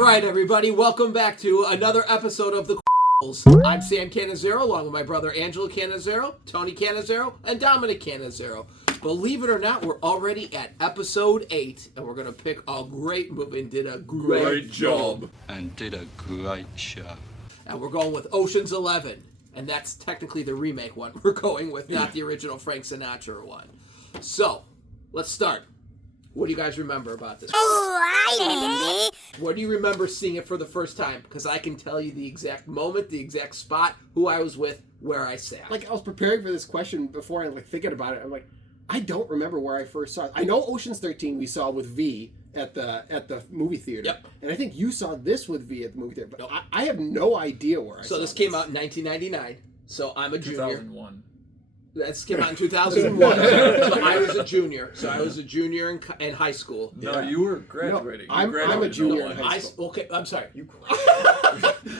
All right, everybody, welcome back to another episode of the Quotables. I'm Sam Cannizzaro, along with my brother Angelo Cannizzaro, Tony Cannizzaro, and Dominic Cannizzaro. Believe it or not, we're already at episode 8, and we're going to pick a great movie and did a great job. And did a great job. And we're going with Ocean's 11, and that's technically the remake one we're going with, not the original Frank Sinatra one. So, let's start. What do you guys remember about this? Oh, I remember. What do you remember seeing it for the first time? Because I can tell you the exact moment, the exact spot, who I was with, where I sat. Like, I was preparing for this question before I thinking about it. I'm like, I don't remember where I first saw it. I know Ocean's 13 we saw with V at the movie theater. Yep. And I think you saw this with V at the movie theater. But Nope. I have no idea where I saw So this came out in 1999. So I'm a junior. 2001. This came out in 2001. So I was a junior. So I was a junior in high school. No, you were graduating. No, You I'm a graduated junior in in 01. high school. Okay, I'm sorry.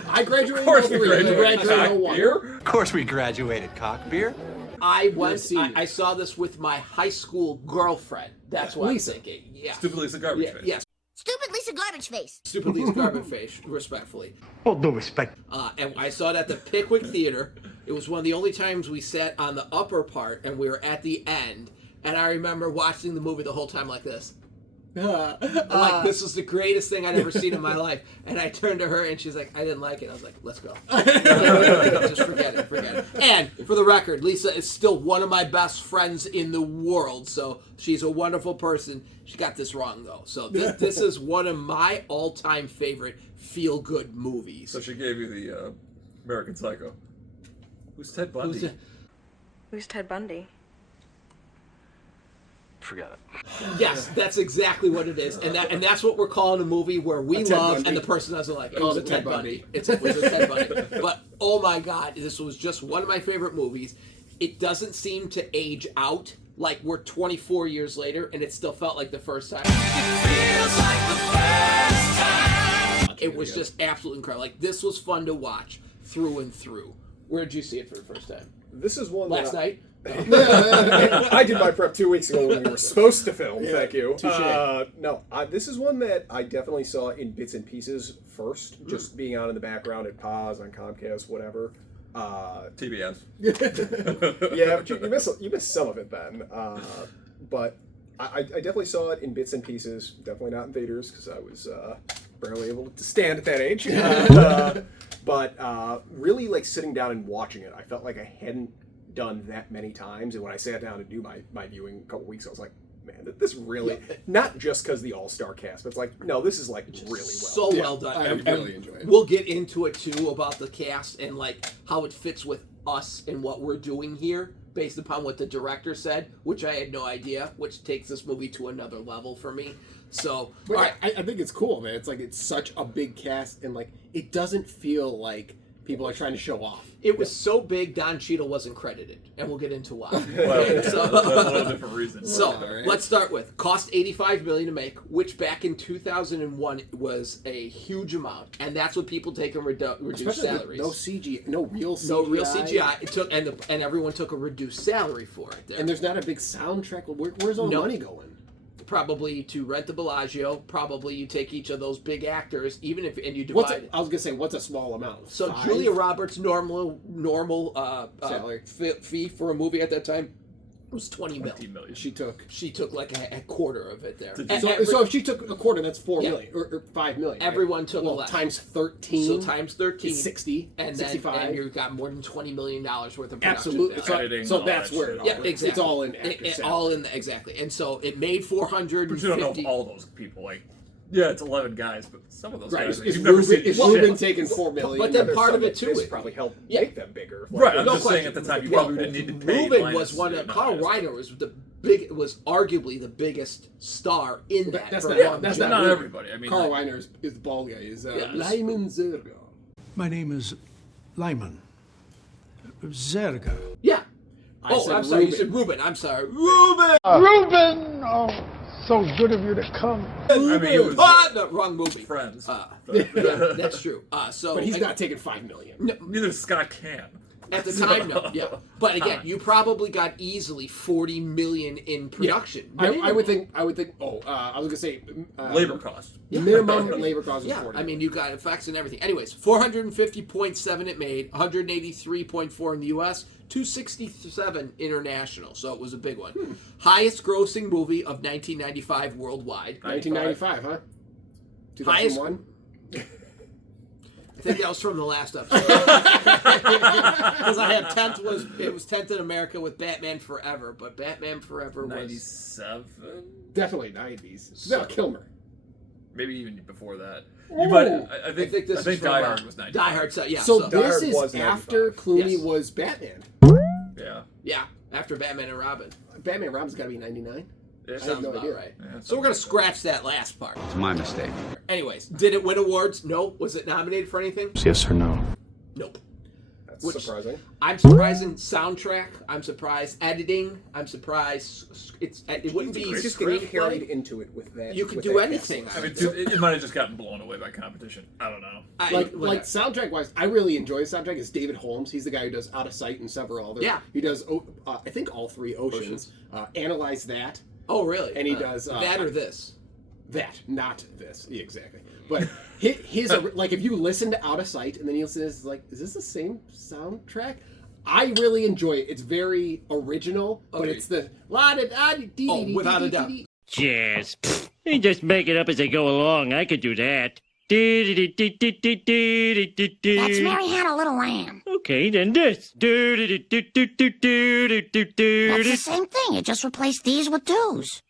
I graduated Of course in we 03. You graduated. graduated in 01. Here? Of course we graduated, cock beer. I saw this with my high school girlfriend. That's what Lisa. I'm thinking. Yeah. Stupid Lisa Garbage Yeah, Face. yes. Stupid Lisa Garbage Face. Stupid Lee's garbage face, respectfully. Oh, no respect. And I saw it at the Pickwick Theater. It was one of the only times we sat on the upper part, and we were at the end. And I remember watching the movie the whole time like this. Like, this was the greatest thing I'd ever seen in my life. And I turned to her, and she's like, I didn't like it. I was like, let's go. Just forget it. And, for the record, Lisa is still one of my best friends in the world. So, she's a wonderful person. She got this wrong, though. So, this is one of my all-time favorite feel-good movies. So she gave you the American Psycho. Who's Ted Bundy? Who's Ted Bundy? Forget it. Yes, that's exactly what it is, and that's what we're calling a movie where we Ted love Bundy. and the person doesn't like it. It Call was a it Ted Ted Bundy. Bundy. It was a Ted Bundy. But oh my God, this was just one of my favorite movies. It doesn't seem to age out. Like we're 24 years later, and it still felt like the first time. It was just absolutely incredible. Like this was fun to watch through and through. Where did you see it for the first time? This is one Last that night. I did my prep 2 weeks ago when we were supposed to film. Yeah, Thank you. touche. This is one that I definitely saw in bits and pieces first, just being on in the background at Pause on Comcast, whatever. TBS. Yeah, but you missed some of it then. But I definitely saw it in bits and pieces. Definitely not in theaters because I was barely able to stand at that age. But really, like sitting down and watching it, I felt like I hadn't done that many times. And when I sat down to do my viewing a couple weeks ago, I was like, man, this really, not just because the all-star cast, but it's like, no, this is like really well. So well done. I And really enjoyed it. We'll get into it too about the cast and like how it fits with us and what we're doing here based upon what the director said, which I had no idea, which takes this movie to another level for me. So, But all right. I think it's cool, man. It's like it's such a big cast, and like it doesn't feel like people are trying to show off. It was so big, Don Cheadle wasn't credited, and we'll get into why. Well, that's a different reason. So Alright. let's start with cost $85 million to make, which back in 2001 was a huge amount, and that's what people take and reduce Especially with salaries. no CG, no real CGI. No real CGI. It took and everyone took a reduced salary for it. There. And there's not a big soundtrack. Where's all the No. money going? Probably to rent the Bellagio. Probably you take each of those big actors, even if and you divide it. I was gonna say, what's a small amount? So 5? Julia Roberts' normal Salary. fee for a movie at that time was $20 $20 million. million. She took. She took like a quarter of it there. Did And So if she took a quarter, that's $4 Yeah. million or $5 million. right? Everyone took well, less. times 13. So times 13, It's 60, and then 65. and you've got more than $20 million worth of production. Absolutely. value. Editing, So all that's that where shit. it all Yeah, is. exactly. It's all in actor It salary. all in exactly, and so it made 450. But you don't know all those people. Like, yeah, it's 11 guys, but some of those Right. guys, Is you've never seen Ruben, is shit. Ruben taking $4 million? But then There's part some of it that too this is- probably helped Yeah. make them bigger. Right, I'm No just saying question. at the time you Well, probably didn't need to pay. Ruben minus, was one of yeah, Carl minus. Reiner was arguably the biggest star in that. That's for not- long that's time. Not Ruben. everybody. I mean, Carl like, Reiner is the bald guy. Is Yeah. Lyman Zergo. My name is Lyman Zerga. Yeah. I said I'm sorry. You Ruben. said Ruben. I'm sorry. Ruben. Reuben! Oh, so good of you to come. I mean, it was No, wrong movie. Friends. Yeah, that's true. So But he's and- not taking $5 million. No, Neither is Scott Can. At the time, no. Yeah. But again, you probably got easily $40 million in production. I would think. I was gonna say Labor cost. minimum labor cost was Yeah, 40. I mean, you got effects and everything. Anyways, 450.7 it made, 183.4 in the U.S., 267 international. So it was a big one. Highest grossing movie of 1995 worldwide. 1995, huh? Highest- 2001. I think that was from the last episode. Because I have 10th was 10th in America with Batman Forever, but Batman Forever was 97? Definitely 90s. Val Kilmer. Maybe even before that. Ooh. You might, I I think think this is from, Die Hard was 95. Die Hard, so yeah. So So, this Hard is was after 95. Clooney Yes. was Batman. Yeah. yeah, after Batman and Robin. Batman and Robin's got to be 99. Yeah, I have Sounds no about idea. right. Yeah, So we're something gonna like that. scratch that last part. It's my mistake. Anyways, did it win awards? No. Was it nominated for anything? Yes or no? Nope. That's Which- surprising. I'm surprised in soundtrack. I'm surprised editing. I'm surprised it wouldn't be It's just getting carried screenplay. into it with that. You could with do that anything. cast. I mean, dude, it might have just gotten blown away by competition. I don't know. Like soundtrack wise, I really enjoy the soundtrack. It's David Holmes. He's the guy who does Out of Sight and several others. Yeah. He does, I think, all three Oceans. Analyze That. Oh, really? And he does that or this. That, not this. Yeah, exactly. But his like, if you listen to Out of Sight and then you listen to this, it's like, is this the same soundtrack? I really enjoy it. It's very original, but Okay. it's the la da da dee dee Oh, dee without dee a dee doubt. dee. Jazz. They just make it up as they go along. I could do that. That's Mary Had a Little Lamb. Okay, then this. That's the same thing. You just replace these with twos.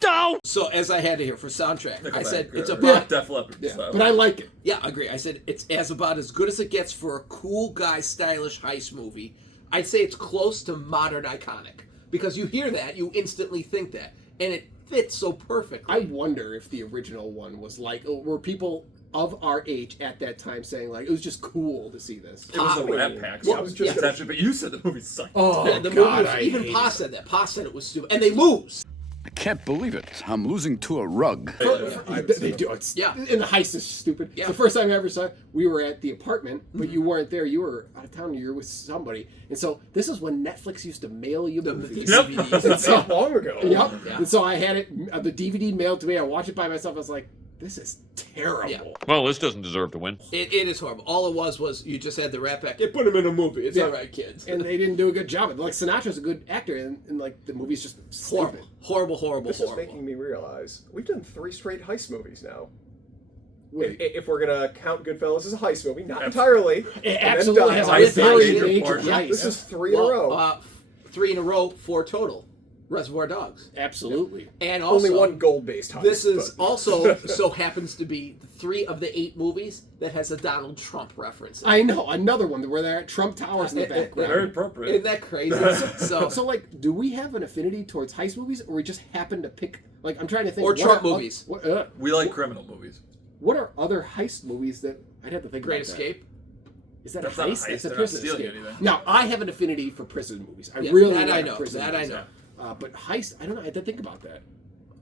So as I had to hear for soundtrack, I Nickelback, said it's or about Def Leppard. Yeah, style. but I like it. yeah, I agree. I said it's as about as good as it gets for a cool guy, stylish heist movie. I'd say it's close to modern iconic because you hear that, you instantly think that, and it fits so perfectly. I wonder if the original one was like, were people of our age at that time saying like it was just cool to see this? It was a Pop. Rat Pack, Well, so it was just yeah. attention. But you said the movie sucked. Oh, Yeah, the God, movie I was, even hate Pa it. said that. Pa said it was stupid, and they lose. I can't believe it. I'm losing to a rug. They do. It's, Yeah. And the heist is stupid. Yeah. It's the first time I ever saw it. We were at the apartment, but Mm-hmm. you weren't there. You were out of town. You were with somebody. And so this is when Netflix used to mail you movies. DVDs. That's not long ago. Yep. Yeah. And so I had it, the DVD mailed to me. I watched it by myself. I was like, this is terrible. Yeah. Well, this doesn't deserve to win. It is horrible. All it was you just had the Rat Pack. They put him in a movie. It's Yeah. all right, kids. And they didn't do a good job. Like Sinatra's a good actor, and like the movie's just horrible, stupid. horrible. This is making me realize we've done 3 straight heist movies now. Wait. If we're gonna count Goodfellas as a heist movie, not entirely. It and then absolutely Die has Hard. a very major major portion. heist. This is 3 in a row. 3 in a row, 4 total. Reservoir Dogs. Absolutely. And also, Only one gold-based heist. this is but- also so happens to be 3 of the 8 movies that has a Donald Trump reference. I know another one where they're at Trump Towers in the Very background. appropriate. Isn't that crazy? So, like, do we have an affinity towards heist movies, or we just happen to pick? Like, I'm trying to think. Or what Trump are movies. We like criminal movies. What are other heist movies that I'd have to think Great about? Escape. Is that That's a not a heist? heist. It's a They're not prison stealing escape. anything. Now, I have an affinity for prison movies. I Yeah, really that I like know. prison That I movies. know. But heist, I don't know. I had to think about that.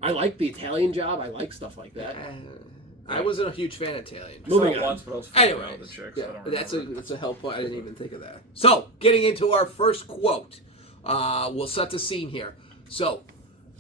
I like the Italian Job. I like stuff like that. I wasn't a huge fan of Italian. Moving Saw it on. once, but I was fucking Anyway, around with the chicks. yeah, I don't that's remember. a helpful. I didn't even think of that. So, getting into our first quote, we'll set the scene here. So,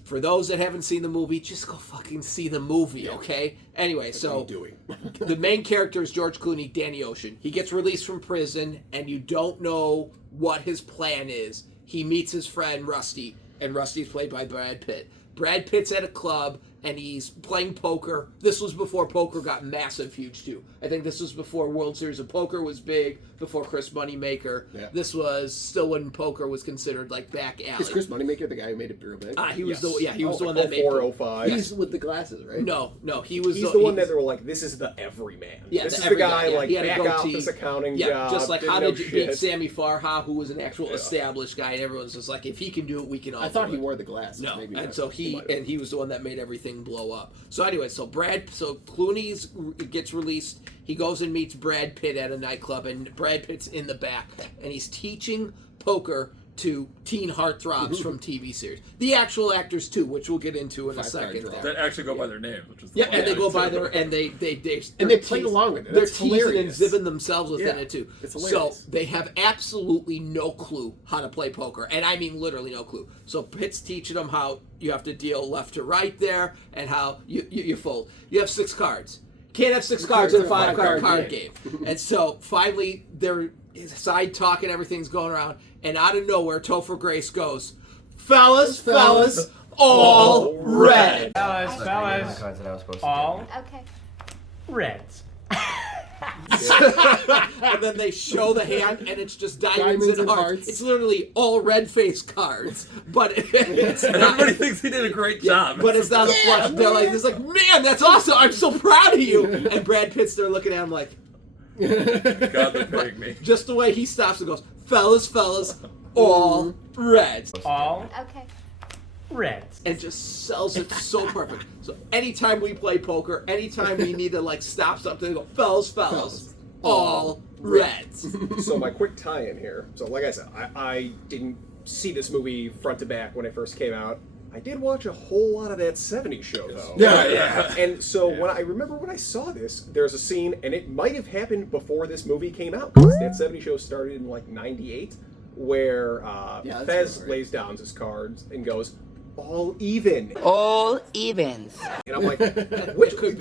for those that haven't seen the movie, just go fucking see the movie, okay? Anyway, so doing. the main character is George Clooney, Danny Ocean. He gets released from prison, and you don't know what his plan is. He meets his friend Rusty, and Rusty's played by Brad Pitt. Brad Pitt's at a club, and he's playing poker. This was before poker got massive, huge, too. I think this was before World Series of Poker was big, before Chris Moneymaker. Yeah. This was still when poker was considered, like, back alley. Is Chris Moneymaker the guy who made it real big? He was Yes. he was the one Oh, that made 0405. He's with the glasses, right? No, he was He's the one that they were like, this is the everyman. Yeah, this the is the every guy, yeah. like, He had a back goatee. office accounting Yeah, job. just like didn't how know did you shit. beat Sammy Farha, who was an actual established guy, and everyone's just like, if he can do it, we can all I thought do he it. wore the glasses. No, Maybe and not. so he was the one that made everything blow up. So anyway, so Clooney's gets released. He goes and meets Brad Pitt at a nightclub, and Brad Pitt's in the back, and he's teaching poker to teen heartthrobs from TV series. The actual actors too, which we'll get into in a second. That actually go by their names, which is Yeah, and they go by their and they played along with it. They're That's teasing hilarious. and zipping themselves within Yeah, it too. it's hilarious. So they have absolutely no clue how to play poker, and I mean literally no clue. So Pitt's teaching them how you have to deal left to right there, and how you fold. You have 6 cards. Can't have 6 cards in a 5-card card game. And so finally they're side talking, everything's going around, and out of nowhere Topher Grace goes, fellas, all red. Fellas, all Okay. reds. And then they show the hand, and it's just diamonds and hearts. It's literally all red face cards, but it's And not, everybody thinks he did a great job. but it's not a flush. They're like, it's like, man, that's awesome! I'm so proud of you. And Brad Pitt's there looking at him like, God, they're paying me. just the way he stops and goes, fellas, all reds. All Okay. reds. And just sells it so perfect. So anytime we play poker, anytime we need to like stop something, go, fellas, all reds. So my quick tie-in here. So like I said, I didn't see this movie front to back when it first came out. I did watch a whole lot of that 70s show, though. Yeah. And so when I saw this, there's a scene, and it might have happened before this movie came out, because that 70s show started in like 98, where Fez lays down his cards and goes, all even. All evens. And I'm like, did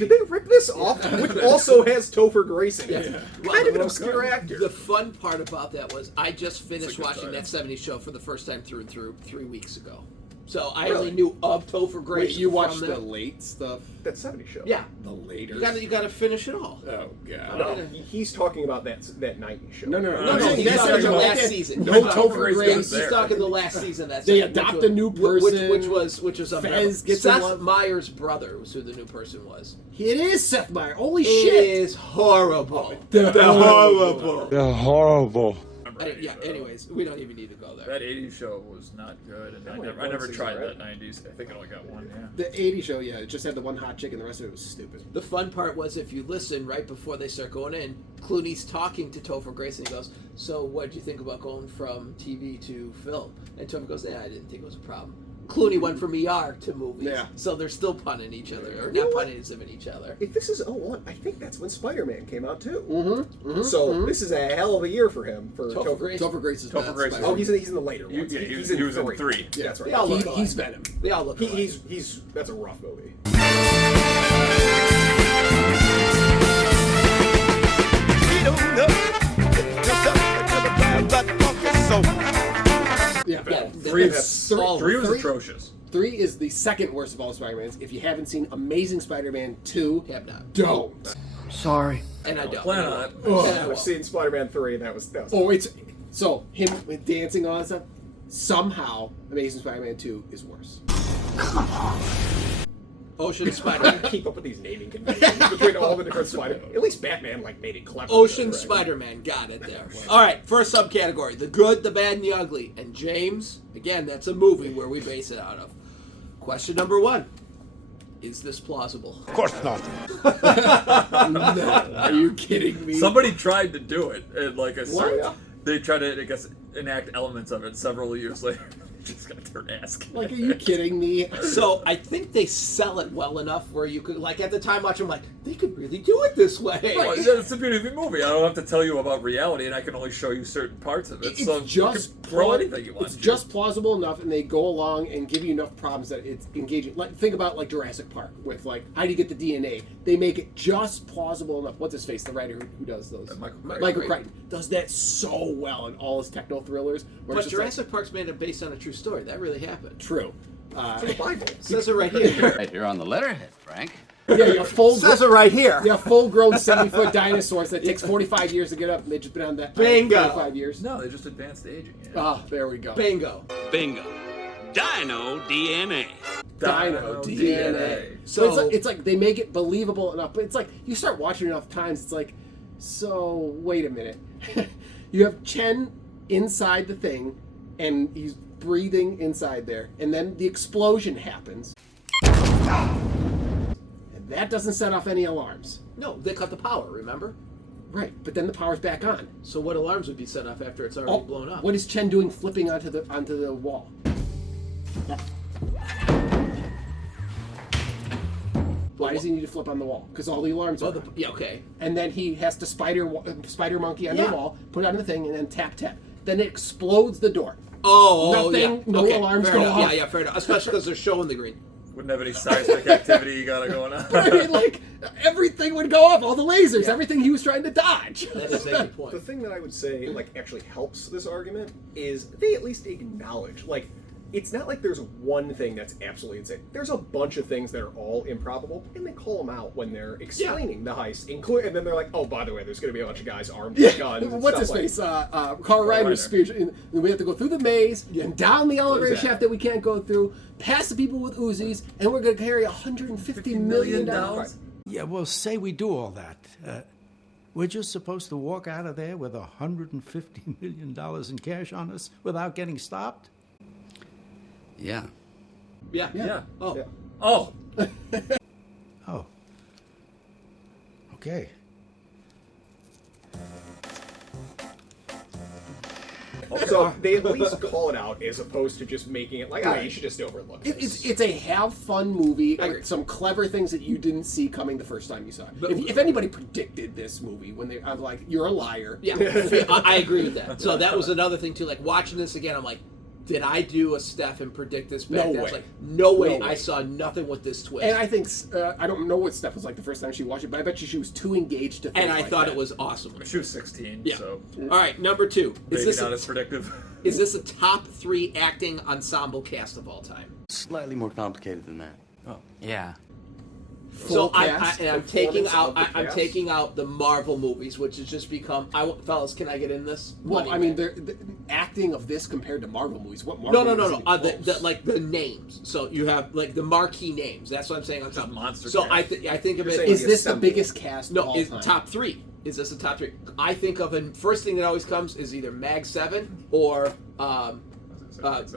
they rip this off? Which also has Topher Grace in it. Kind of an obscure actor. The fun part about that was I just finished It's a good watching time. that 70s show for the first time through and through 3 weeks ago. So I Really? only knew of Topher Grace. Wait, you watched from the that. late stuff? That 70s show. Yeah. The later? You gotta finish it all. Oh, God. No, he's talking about that 90s show. No. No, I'm saying he's that's talking the not- last season. No He's talking- Topher Grace. He's talking the last season. That's They it, adopt which a new person. which was Fez unbelievable. gets Seth one. Meyers' brother was who the new person was. It is Seth Meyer. Holy It shit. is horrible. They're horrible. They're horrible. Anyways, we don't even need to go there. That 80s show was not good, and I never tried that 90s. I think I only got one, yeah. The 80s show, yeah, it just had the one hot chick and the rest of it was stupid. The fun part was if you listen right before they start going in, Clooney's talking to Topher Grace and he goes, so what did you think about going from TV to film? And Topher goes, I didn't think it was a problem. Clooney went from ER to movies. Yeah. So they're still punning each other, or You know not what? punning, zipping each other. If this is 01, I think that's when Spider-Man came out too. So this is a hell of a year for him. For Topher Grace. Topher Grace is Topher bad. Grace. Spider-Man. Oh, he's in the later ones. Yeah, He's he was in 3. Yeah, that's right. They all look He's alike. Venom. They all look alike. He's that's a rough movie. Yeah. Yeah, Three that's was all- 3 was Three- atrocious. 3 is the second worst of all Spider-Mans. If you haven't seen Amazing Spider-Man 2, Have not. don't. Sorry. And I don't. Plan on it. And I I've won't. seen Spider-Man 3, and that was Oh, it's... So, him with dancing and all that stuff, somehow Amazing Spider-Man 2 is worse. Ocean I Spider. can't keep up with these naming conventions between all the different Spider. At least Batman made it clever. Ocean right? Spider-Man. Got it there. All right, first subcategory: the good, the bad, and the ugly. And James, again, that's a movie where we base it out of. Question number 1: is this plausible? Of course not. No. Are you kidding me? Somebody tried to do it, and like I What? said, they tried to, I guess, enact elements of it several years later. Just got their ass kicked. Like, are you kidding me? So I think they sell it well enough where you could, like, at the time watching, I'm like, they could really do it this way. Well, that's the beauty of the movie. I don't have to tell you about reality, and I can only show you certain parts of it. It's so just you can throw anything you want. It's to. just plausible enough, and they go along and give you enough problems that it's engaging. Like, think about like Jurassic Park with like how do you get the DNA? They make it just plausible enough. What's his face? The writer who does those? Michael Crichton does that so well in all his techno thrillers. Where But it's just Jurassic Park's made it based on a true story. That really happened. true. The Bible. Says it right here. Right here on the letterhead, Frank. Yeah, you have full. Says it right here. You have full-grown 70-foot dinosaurs that takes 45 years to get up, and they've just been on that Bingo. 45 years. No, they just advanced aging. Yeah. Ah, there we go. Bingo. Bingo. Dino DNA. Dino DNA. So So it's like they make it believable enough, but it's like you start watching it enough times, it's like, so wait a minute. You have Chen inside the thing, and he's breathing inside there, and then the explosion happens, and that doesn't set off any alarms. no, they cut the power. Remember? Right, but then the power's back on. So what alarms would be set off after it's already blown up? What is Chen doing flipping onto the wall? Why does he need to flip on the wall? Because all the alarms are on. Yeah, okay. And then he has to spider monkey on the wall, put it on the thing, and then tap. Then it explodes the door. Nothing, no alarms go off. Yeah, fair enough. Especially because they're showing the green. Wouldn't have any seismic activity you got going on. I mean, like, everything would go off, all the lasers, everything he was trying to dodge. That is a good point. The thing that I would say, like, actually helps this argument is they at least acknowledge, like, it's not like there's one thing that's absolutely insane. There's a bunch of things that are all improbable, and they call them out when they're explaining the heist. And then they're like, oh, by the way, there's going to be a bunch of guys armed with guns. And What's his stuff face? Carl Reiner's speech. And we have to go through the maze and down the elevator shaft that we can't go through, past the people with Uzis, and we're going to carry $150 million. Yeah, well, say we do all that. We're just supposed to walk out of there with $150 million in cash on us without getting stopped? Yeah. Yeah. Oh. Yeah. Oh. Oh. Okay. So they at least call it out as opposed to just making it like, you should just overlook this. It's a have fun movie with some clever things that you didn't see coming the first time you saw it. If anybody predicted this movie when I was like, you're a liar. Yeah, I agree with that. So that was another thing too. Like watching this again, I'm like, did I do a Steph and predict this back then? I was like, no way. I saw nothing with this twist. And I think I don't know what Steph was like the first time she watched it, but I bet you she was too engaged to think and I like thought that. it was awesome. She was 16, Yeah. so All right, number 2. maybe not as predictive. Is this a top 3 acting ensemble cast of all time? Slightly more complicated than that. Oh. Yeah. So cast, I'm taking out performance of the I'm cast? taking out the Marvel movies, which has just become. Fellas, can I get in this? Well, Money I mean, Man. the acting of this compared to Marvel movies. What Marvel No. movies are even close? Like the names. So you have like the marquee names. That's what I'm saying on top. monster So cast. I think of You're it. saying Is this the assembled. biggest cast of No, all is time? top 3. Is this a top 3? I think of a first thing that always comes is either Mag 7 or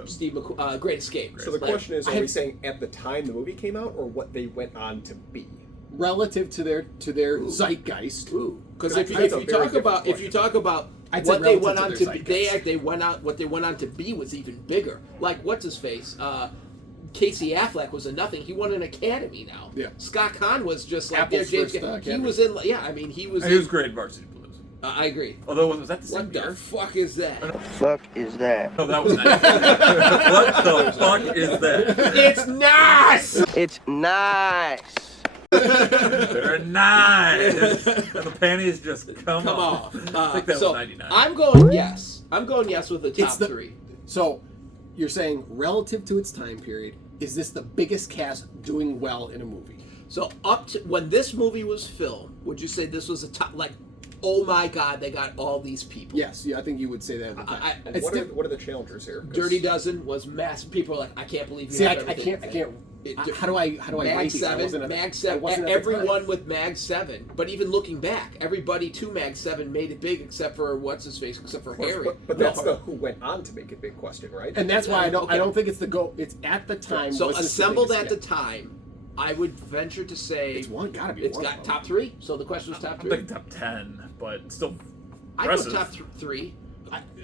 Steve Great Escape. So the question is, are I- we saying at the time the movie came out or what they went on to be? Relative to their zeitgeist. Because That's if a you very talk different about question. I'd say what they relative went to on their to zeitgeist. what they went on to be was even bigger. Like what's his face? Casey Affleck was a nothing. He won an Academy now. Yeah. Scott Conn was just like Apple's James. first, He Academy. was in. Yeah, I mean he was. He was great in Varsity Blues. I agree. Although, was that the same What year? the fuck is that? Fuck is that? No, that was not. What the fuck is that? It's nice. It's nice. They're nice. And the panties just come off. I think that so was 99. I'm going yes. I'm going yes with the top It's the- 3. So, you're saying relative to its time period, is this the biggest cast doing well in a movie? So up to when this movie was filmed, would you say this was a top? Like, oh my God, they got all these people. Yes, yeah, I think you would say that. At the time. And It's what are the challengers here? 'Cause Dirty Dozen was massive. People are like, I can't believe you. See, have I everything can't. It- How do I Mag rate these? I 7, wasn't at the- Mag I 7, wasn't at the time. everyone with Mag 7. But even looking back, everybody to Mag 7 made it big except for what's his face, except for Of course, Harry. but that's the who went on to make it big question, right? And that's why I Okay. don't think it's the go. It's at the time. So was this the assembled biggest at the cast? time, I would venture to say It's gotta be it's one got of them. top 3. So the question was top I'm 3. thinking top 10, but still I go impressive. top 3.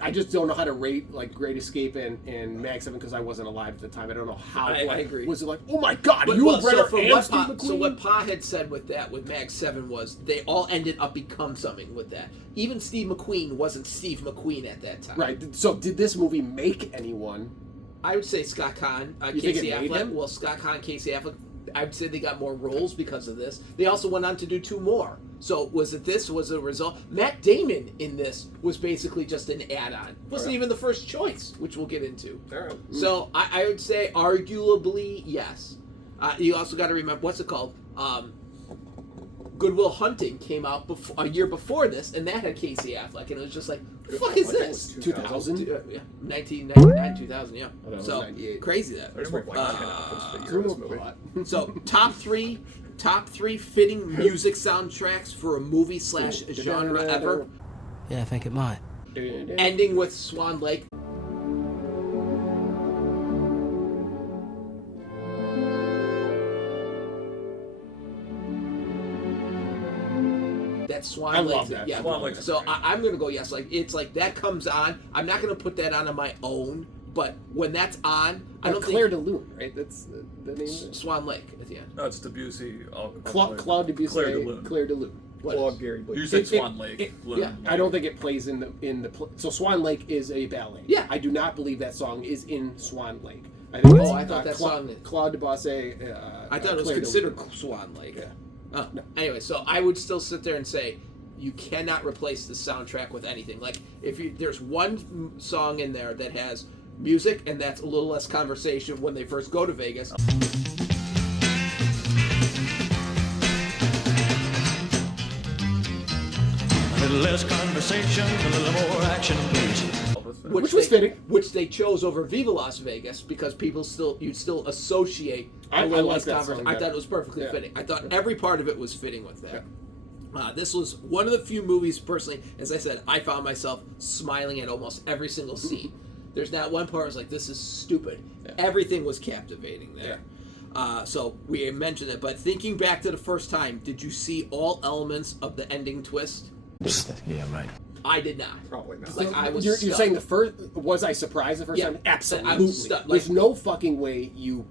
I just don't know how to rate like Great Escape and Mag 7 because I wasn't alive at the time. I don't know how. I like, agree. Was it like, oh my God, But, you well, and Brenner for and what Steve Pa, McQueen? so what Pa had said with that, with Mag 7, was they all ended up become something with that. Even Steve McQueen wasn't Steve McQueen at that time. Right. So did this movie make anyone? I would say Scott Conn, You think Casey it made Affleck. him? Well, Scott Conn, Casey Affleck. I would say they got more roles because of this. They also went on to do 2 more. So was it this? Was it a result? Matt Damon in this was basically just an add-on. Wasn't even the first choice, which we'll get into. All right. So I would say arguably yes. You also got to remember what's it called? Goodwill Hunting came out a year before this, and that had Casey Affleck, and it was just like, the fuck is this? 2000? Yeah, 1999, 2000, yeah. Oh, that was So 98. crazy that. There's like 10 outfits for the year of this movie. So top three fitting music soundtracks for a movie / genre ever. Yeah, I think it might. Ending with Swan Lake. that Swan I Lake. love that. Yeah. Swan Lake's So great. I'm gonna go yes. Like it's like that comes on. I'm not gonna put that on my own. But when that's on, I don't Claire think de Lune, right? That's the name of it. Swan Lake at the end. No, it's Debussy. Claude Debussy, Claire de Lune. Claire de Lune. Claude Gary Blake. You said It- Swan it- Lake. it- Lune. yeah. I don't think it plays so Swan Lake is a ballet. Yeah. I do not believe that song is in Swan Lake. I think it's, I thought that song- Claude Debussy. I thought it was Claire de considered Lune. Swan Lake. Yeah. Oh. Anyway, so I would still sit there and say you cannot replace the soundtrack with anything. Like if there's one song in there that has music and that's a little less conversation when they first go to Vegas. A little less conversation, a little more action, please. Which was fitting. Which they chose over Viva Las Vegas because you'd still associate I a little like less that conversation. song I thought it was perfectly Yeah. fitting. I thought every part of it was fitting with that. This was one of the few movies, personally, as I said, I found myself smiling at almost every single scene. There's not one part where I was like, this is stupid. Yeah. Everything was captivating there. So we mentioned it, but thinking back to the first time, did you see all elements of the ending twist? Yeah, right. I did not. Probably not. Like, I was You're stuck. saying the first? Was I surprised the first Yeah. time? Absolutely. I was stuck, like- There's no fucking way you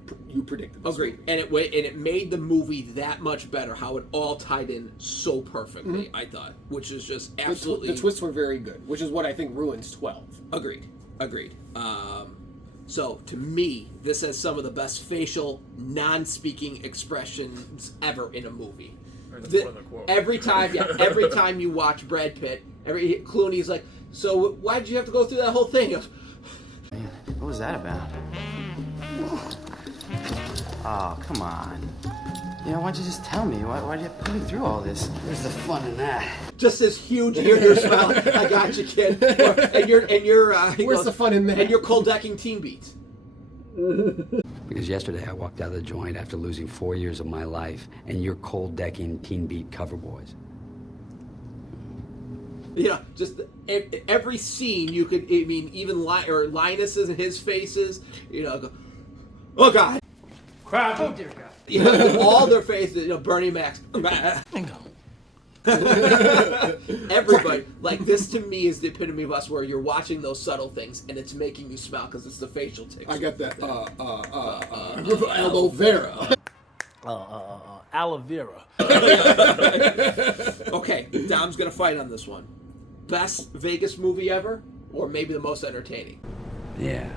predicted this. Agreed, and it made the movie that much better. How it all tied in so perfectly. I thought, which is just absolutely The twists were very good, which is what I think ruins 12. agreed. So to me, this has some of the best facial, non-speaking expressions ever in a movie. Or that's one of the quotes. Every time you watch Brad Pitt, Clooney's like, so why did you have to go through that whole thing? He goes, What was that about? Oh, come on. You know, why don't you just tell me? Why'd you put me through all this? Where's the fun in that? just this huge ear smile. I got you, kid. And you're Where's the fun in that? And you're cold decking Teen Beats. Because yesterday I walked out of the joint after losing 4 years of my life, and you're cold decking Teen Beat cover boys. You know, just every scene you could. I mean, even Linus's and his faces. You know, go, oh God, Crap! Oh dear God! you know, all their faces. You know, Bernie Mac. Everybody, like this to me is the epitome of us, where you're watching those subtle things and it's making you smile because it's the facial tics. I got that. Aloe vera. Aloe vera. Okay, Dom's gonna fight on this one. Best Vegas movie ever, or maybe the most entertaining. Yeah.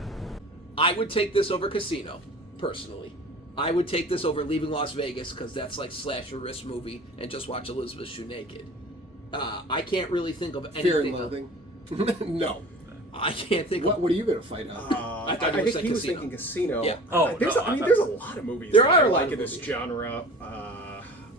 I would take this over Casino, personally. I would take this over Leaving Las Vegas because that's like slash your wrist movie and just watch Elizabeth Shue naked. I can't really think of anything. Fear and Loathing. No. I can't think What of. are you going to fight on? I thought I it was think like he was Casino. thinking Casino. Yeah. Oh, there's no, there's a lot of movies. There that are I a lot like of in this movies. genre.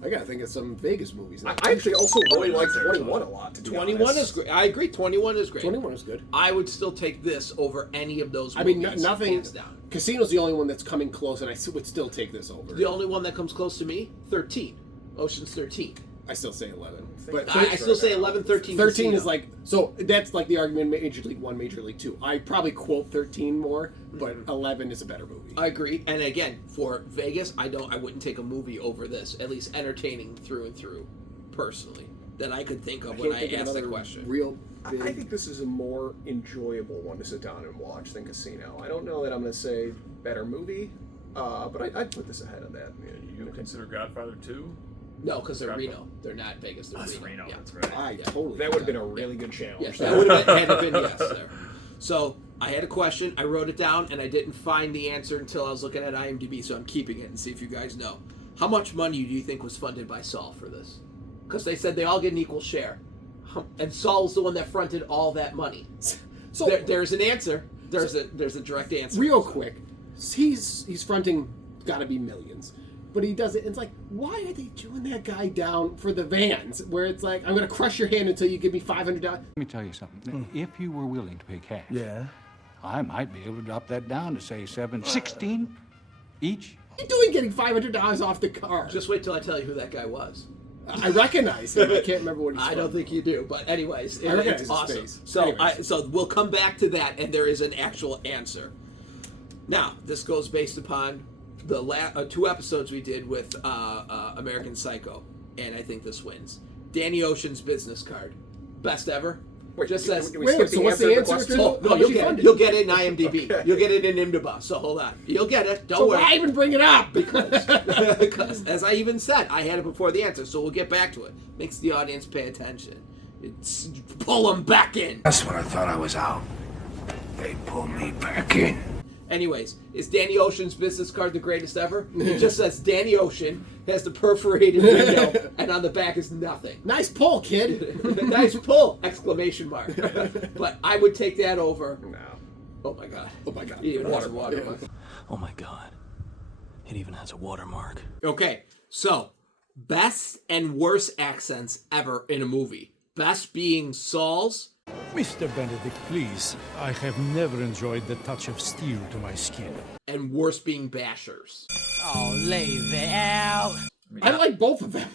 I got to think of some Vegas movies. Now. I actually also really like there, 21 a lot. To be 21 honest. is great. I agree. 21 is great. 21 is good. I would still take this over any of those I movies. mean, nothing. Hands down. Casino's the only one that's coming close, and I would still take this over. The only one that comes close to me, 13. Ocean's 13. I still say 11. But I still say 11, 13. 13 Casino. is like, so that's like the argument Major League 1, Major League 2. I probably quote 13 more, but 11 is a better movie. I agree. And again, for Vegas, I wouldn't take a movie over this. At least entertaining through and through, personally, that I could think of when I Can't think of asked the another question. Real big... I think this is a more enjoyable one to sit down and watch than Casino. I don't know that I'm going to say better movie, but I'd put this ahead of that. You consider Godfather 2? No, because they're Reno. They're not Vegas. They're That's Reno. Reno, Yeah. that's right. I totally... That would have been a really good challenge. Yes, that would have been yes there. So I had a question. I wrote it down, and I didn't find the answer until I was looking at IMDb. So I'm keeping it and see if you guys know. How much money do you think was funded by Saul for this? Because they said they all get an equal share, and Saul's the one that fronted all that money. So there's an answer. There's a direct answer. Real quick, he's fronting gotta be millions. But he does it, it's like, why are they doing that guy down for the Vans? Where it's like, I'm going to crush your hand until you give me $500. Let me tell you something. If you were willing to pay cash, Yeah. I might be able to drop that down to, say, 16 each. What are you doing getting $500 off the car? Just wait till I tell you who that guy was. I recognize him. I can't remember what he's I don't think you do, but anyways, I recognize it's his awesome. face. So, Anyways. so we'll come back to that, and there is an actual answer. Now, this goes based upon the 2 episodes we did with American Psycho, and I think this wins. Danny Ocean's business card. Best ever. Wait, just says. do we skip so what's the answer question? to- Oh, no, How you'll much get, you it. funded? You'll get it in IMDb. Okay. You'll get it in IMDb. So hold on. You'll get it. Don't So worry. why even bring it up? Because, as I even said, I had it before the answer, so we'll get back to it. Makes the audience pay attention. It's pull them back in. That's when I thought I was out. They pulled me back in. Anyways, is Danny Ocean's business card the greatest ever? It just says Danny Ocean, has the perforated window, and on the back is nothing. Nice pull, kid. Nice pull! Exclamation mark. But I would take that over. No. Oh my god. Oh my god. It even has a watermark. Oh my god. It even has a watermark. Okay, so best and worst accents ever in a movie. Best being Saul's. Mr. Benedict, please. I have never enjoyed the touch of steel to my skin. And worst being Basher's. Oh, leave it out. I like both of them.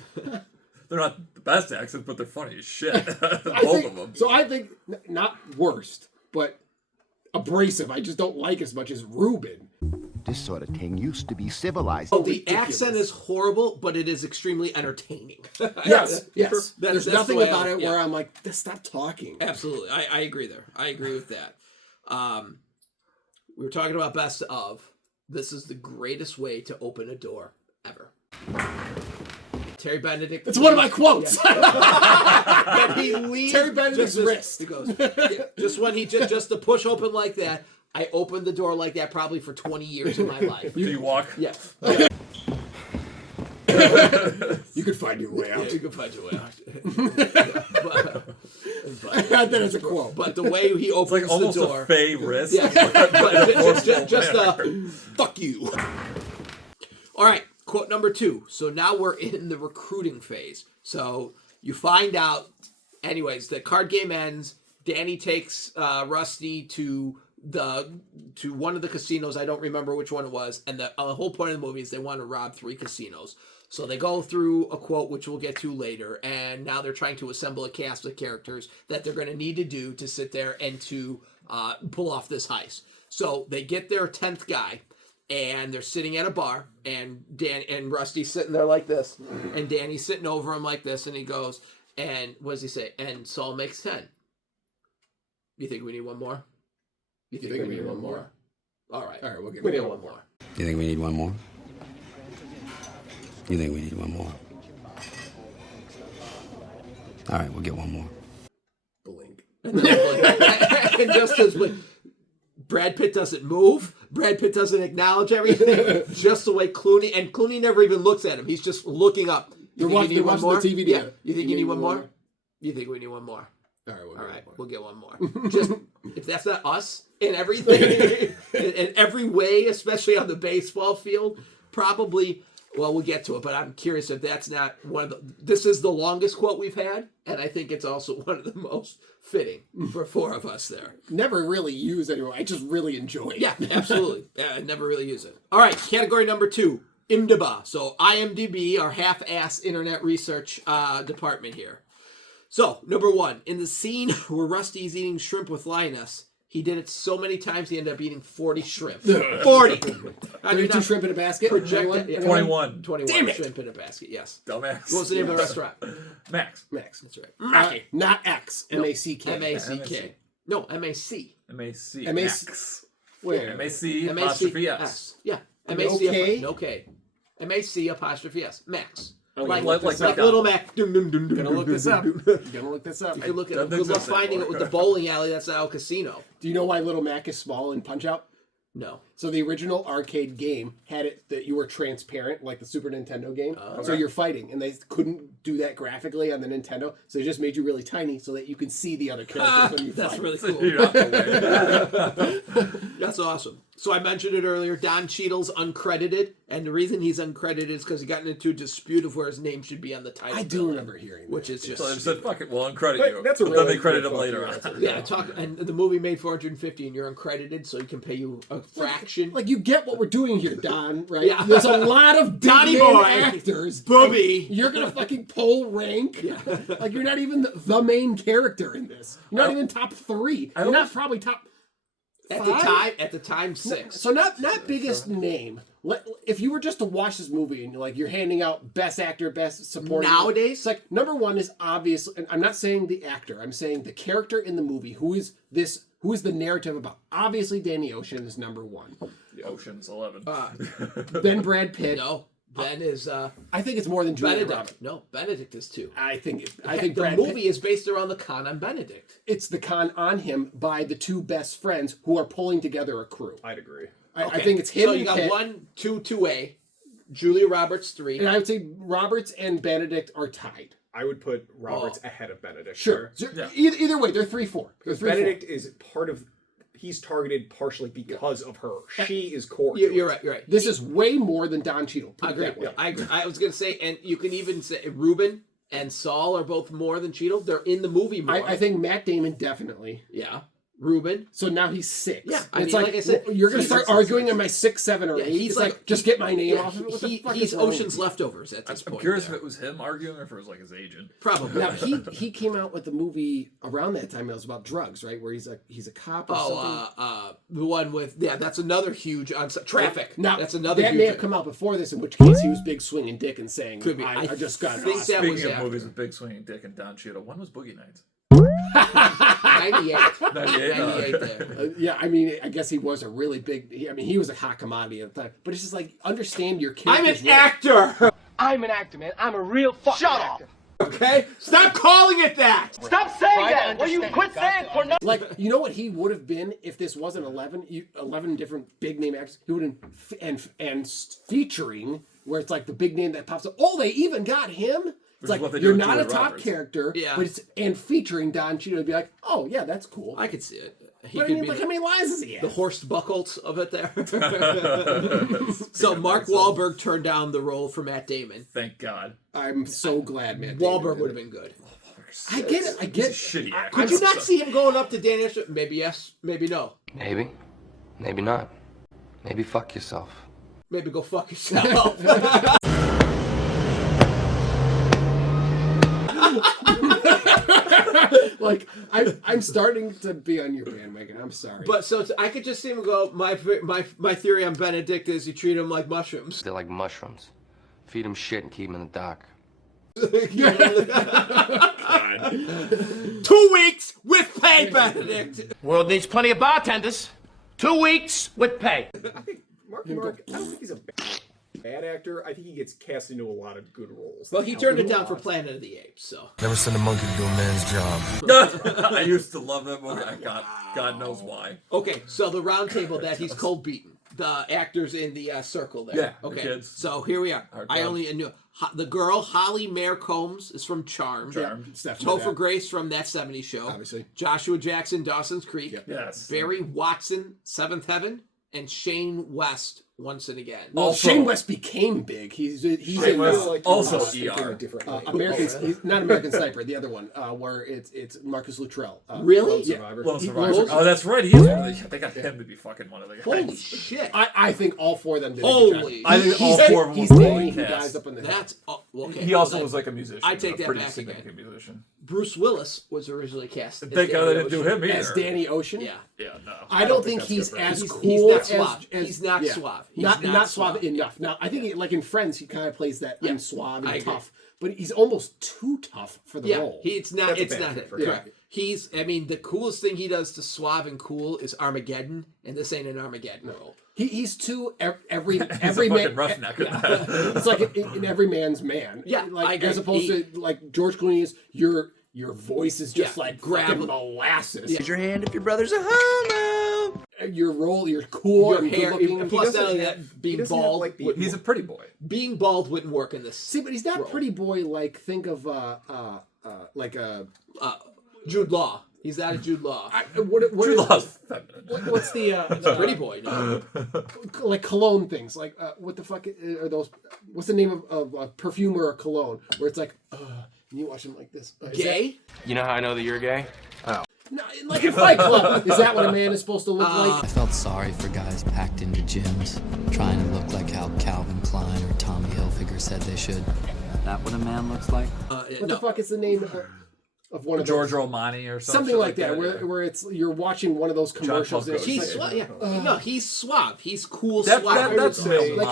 They're not the best accents, but they're funny as shit. I Both think, of them. So I think not worst, but abrasive. I just don't like as much as Reuben. This sort of thing used to be civilized. Oh, the accent is horrible, but it is extremely entertaining. Yes, yes. There's There's nothing the way about it yeah. where I'm like, stop talking. Absolutely. I agree there. I agree with that. We were talking about best of. This is the greatest way to open a door ever. Terry Benedict. It's one of my quotes. But he leaves Terry Benedict's wrist. He goes, just when he just to push open like that. I opened the door like that probably for 20 years of my life. Do you walk? Yeah. You could find your way out. Yeah, you can find your way out. That is a quote. But the way he opens It's like almost the door, a fey wrist. yeah, but just fuck you. All right, quote number 2. So now we're in the recruiting phase. So you find out, anyways, the card game ends. Danny takes Rusty to one of the casinos. I don't remember which one it was. And the whole point of the movie is they want to rob 3 casinos. So they go through a quote, which we'll get to later. And now they're trying to assemble a cast of characters that they're going to need to do to sit there and to pull off this heist. So they get their 10th guy. And they're sitting at a bar, and Rusty's sitting there like this, and Danny's sitting over him like this, and he goes, and what does he say? And Saul makes 10. You think we need one more? You think we need one more? All right, we'll get one more. You think we need one more? You think we need one more? All right, we'll get one more. Blink. And just as Brad Pitt doesn't move, Brad Pitt doesn't acknowledge everything, just the way Clooney never even looks at him. He's just looking up. They're watching the TV. Yeah. You think you need one more? You think we need one more? All right, we'll get one more. Just if that's not us in everything, in every way, especially on the baseball field, probably. Well, we'll get to it, but I'm curious if that's not one of the. This is the longest quote we've had, and I think it's also one of the most fitting for 4 of us there. Never really use anymore. I just really enjoy it. Yeah, absolutely. Yeah, I never really use it. All right, category number 2, IMDb. So IMDb, our half-ass internet research department here. So, number 1, in the scene where Rusty's eating shrimp with Linus, he did it so many times he ended up eating 40 shrimp. 40! 32 shrimp in a basket? 21? 21. 21 Damn it. shrimp in a basket, yes. Dumbass. What was the name of the restaurant? Max. That's right. Not X. M-A-C-K. M-A-C-K. No, M-A-C. M-A-C. Max. Where? M-A-C apostrophe S. Yeah. M-A-C. M-A-C. No K. M-A-C apostrophe S. Max. Like Little Mac. Gonna look this up. You can look at it. Good luck finding it with the bowling alley that's now a casino. Do you know why Little Mac is small in Punch-Out? No. So the original arcade game had it that you were transparent, like the Super Nintendo game. So you're fighting, and they couldn't do that graphically on the Nintendo, so they just made you really tiny so that you can see the other characters when you That's fight. really cool. That's awesome. So I mentioned it earlier. Don Cheadle's uncredited, and the reason he's uncredited is because he got into a dispute of where his name should be on the title. I do remember hearing which is just. So they said, "Fuck it, we'll uncredit But you." that's a But then really they credit good him fucking later answer. on. Yeah, and the movie made $450, and you're uncredited, so he can pay you a fraction. Like, you get what we're doing here, Don, right? Yeah. There's a lot of Donnie big-name boy. actors. Booby. You're going to fucking pull rank? Like, you're not even the main character in this. You're not even top 3. You're not probably top At the time, 6. So not biggest name. If you were just to watch this movie and you're handing out best actor, best supporting nowadays, it's like number 1 is obvious. And I'm not saying the actor. I'm saying the character in the movie. Who is the narrative about? Obviously, Danny Ocean is number 1. The Ocean's 11. Then Brad Pitt. No. Ben is. I think it's more than Julia Benedict. Roberts. No, Benedict is 2. I think the Brad movie Pitt, is based around the con on Benedict. it's the con on him by the 2 best friends who are pulling together a crew. I'd agree. I think it's him. So you and got Pitt, 1, 2, 2A. Julia Roberts 3. and I would say Roberts and Benedict are tied. I would put Roberts ahead of Benedict. Sure. there. Either way, they're 3-4. Benedict is part of. He's targeted partially because of her. She is core. You're right. You're right. This is way more than Don Cheadle. I agree. I was going to say, and you can even say Ruben and Saul are both more than Cheadle. They're in the movie more. I think Matt Damon definitely. Yeah. Ruben. So now he's 6. Yeah. It's like I said, you're going to start arguing on my 6, 7, or 8. He's It's like, just get my name off of it. What the fuck he's is wrong with Ocean's you? leftovers at this point. I'm curious if it was him arguing or if it was like his agent. Probably. Now he came out with the movie around that time. It was about drugs, right? Where he's a cop or something. The one with that's another huge Traffic. Now that's another. That huge may have come out before this, in which case he was big swinging dick and saying, Could be. I just got think off. that was Speaking of after. movies with Big Swinging Dick and Don Cheadle, when was Boogie Nights? 98. 98 there. Yeah, I mean, I guess he was a really big. He was a hot commodity at the time. But it's just like, understand your character. I'm an actor. I'm an actor, man. I'm a real fucking actor. Okay, stop calling it that. Stop saying that. Will you quit saying for no? Like, you know what he would have been if this wasn't 11 different big name actors? He would have been and featuring where it's like the big name that pops up. Oh, they even got him. It's like you're not a top character, but it's and featuring Don Cheadle would be like, oh yeah, that's cool. I could see it. He But I could mean, be look how many lines does he have? the Horst Buckles of it there. So Mark Wahlberg turned down the role for Matt Damon. Thank God. I'm so glad Matt Wahlberg would have been good. I get it. I get it. Shitty actor. Could you not see him going up to Dan Ashton? Maybe yes, maybe no. Maybe. Maybe not. Maybe fuck yourself. Maybe go fuck yourself. Like I'm starting to be on your bandwagon. I'm sorry, But so I could just see him go. My theory on Benedict is you treat him like mushrooms. They're like mushrooms. Feed them shit and keep them in the dark. 2 weeks with pay, Benedict. World needs plenty of bartenders. 2 weeks with pay. Mark, I don't think he's a bad actor. I think he gets cast into a lot of good roles. Well, he turned it down for Planet of the Apes, so. Never send a monkey to do a man's job. I used to love that movie. God knows why. Okay, so the round table that he's cold beaten. The actors in the circle there. Yeah, the okay. kids. So here we are. I only knew the girl Holly Mayer Combs is from Charmed. Topher Grace from That 70s Show. Obviously. Joshua Jackson, Dawson's Creek. Yep. Yes. Barry Watson, Seventh Heaven, and Shane West, Once and Again. Well, Shane West became big. He's Shane West like also ER. Not American Sniper, the other one, where it's Marcus Luttrell. Really? Lone Survivor. Lone Survivor. Oh, that's right. He is one of the. They got him to be fucking one of the guys. Holy shit! I think all 4 of them did. Holy! I think all 4 of them He's were Danny, totally he cast. dies up in the That's okay. He also was like a musician. I take a that pretty back significant again. musician. Bruce Willis was originally cast. as Thank God Danny they didn't do Ocean. him either. As Danny Ocean? Yeah. Yeah, no. I don't think that's he's different. as He's cool not suave. as He's not suave. He's not suave suave. enough. Now, I think like in Friends, he kind of plays that I'm suave I and agree. tough, but he's almost too tough for the role. It's not. That's a It's bad not fit it. for Correct. him. He's. I mean, the coolest thing he does to suave and cool is Armageddon, and this ain't an Armageddon role. He's too every He's every a man. fucking roughneck in that. It's like in every man's man. Yeah, like I agree. as opposed to like George Clooney is your voice is just like grab fucking molasses. Yeah. Raise your hand if your brother's a homo. Your role, you're cool Your and hair, good-looking. plus doesn't not only have- that, he being doesn't have, bald. like, the- wouldn't He's a work. pretty boy. Being bald wouldn't work in this. See, but he's not role. pretty boy. Like think of like a Jude Law. He's not a Jude Law. what Jude is- Law's feminine. what's the He's a pretty boy. No. like cologne things? Like what the fuck are those? What's the name of a perfume or a cologne where it's like and you watch him like this? Is Gay? You know how I know that you're gay? that- no, like in Fight Club. Is that what a man is supposed to look like? I felt sorry for guys packed into gyms, trying to look like how Calvin Klein or Tommy Hilfiger said they should. That what a man looks like? What the fuck is the name? of one of George those, Romani or something like that, yeah. where it's you're watching one of those commercials. And it's He's like, no, he's suave. He's cool. That's like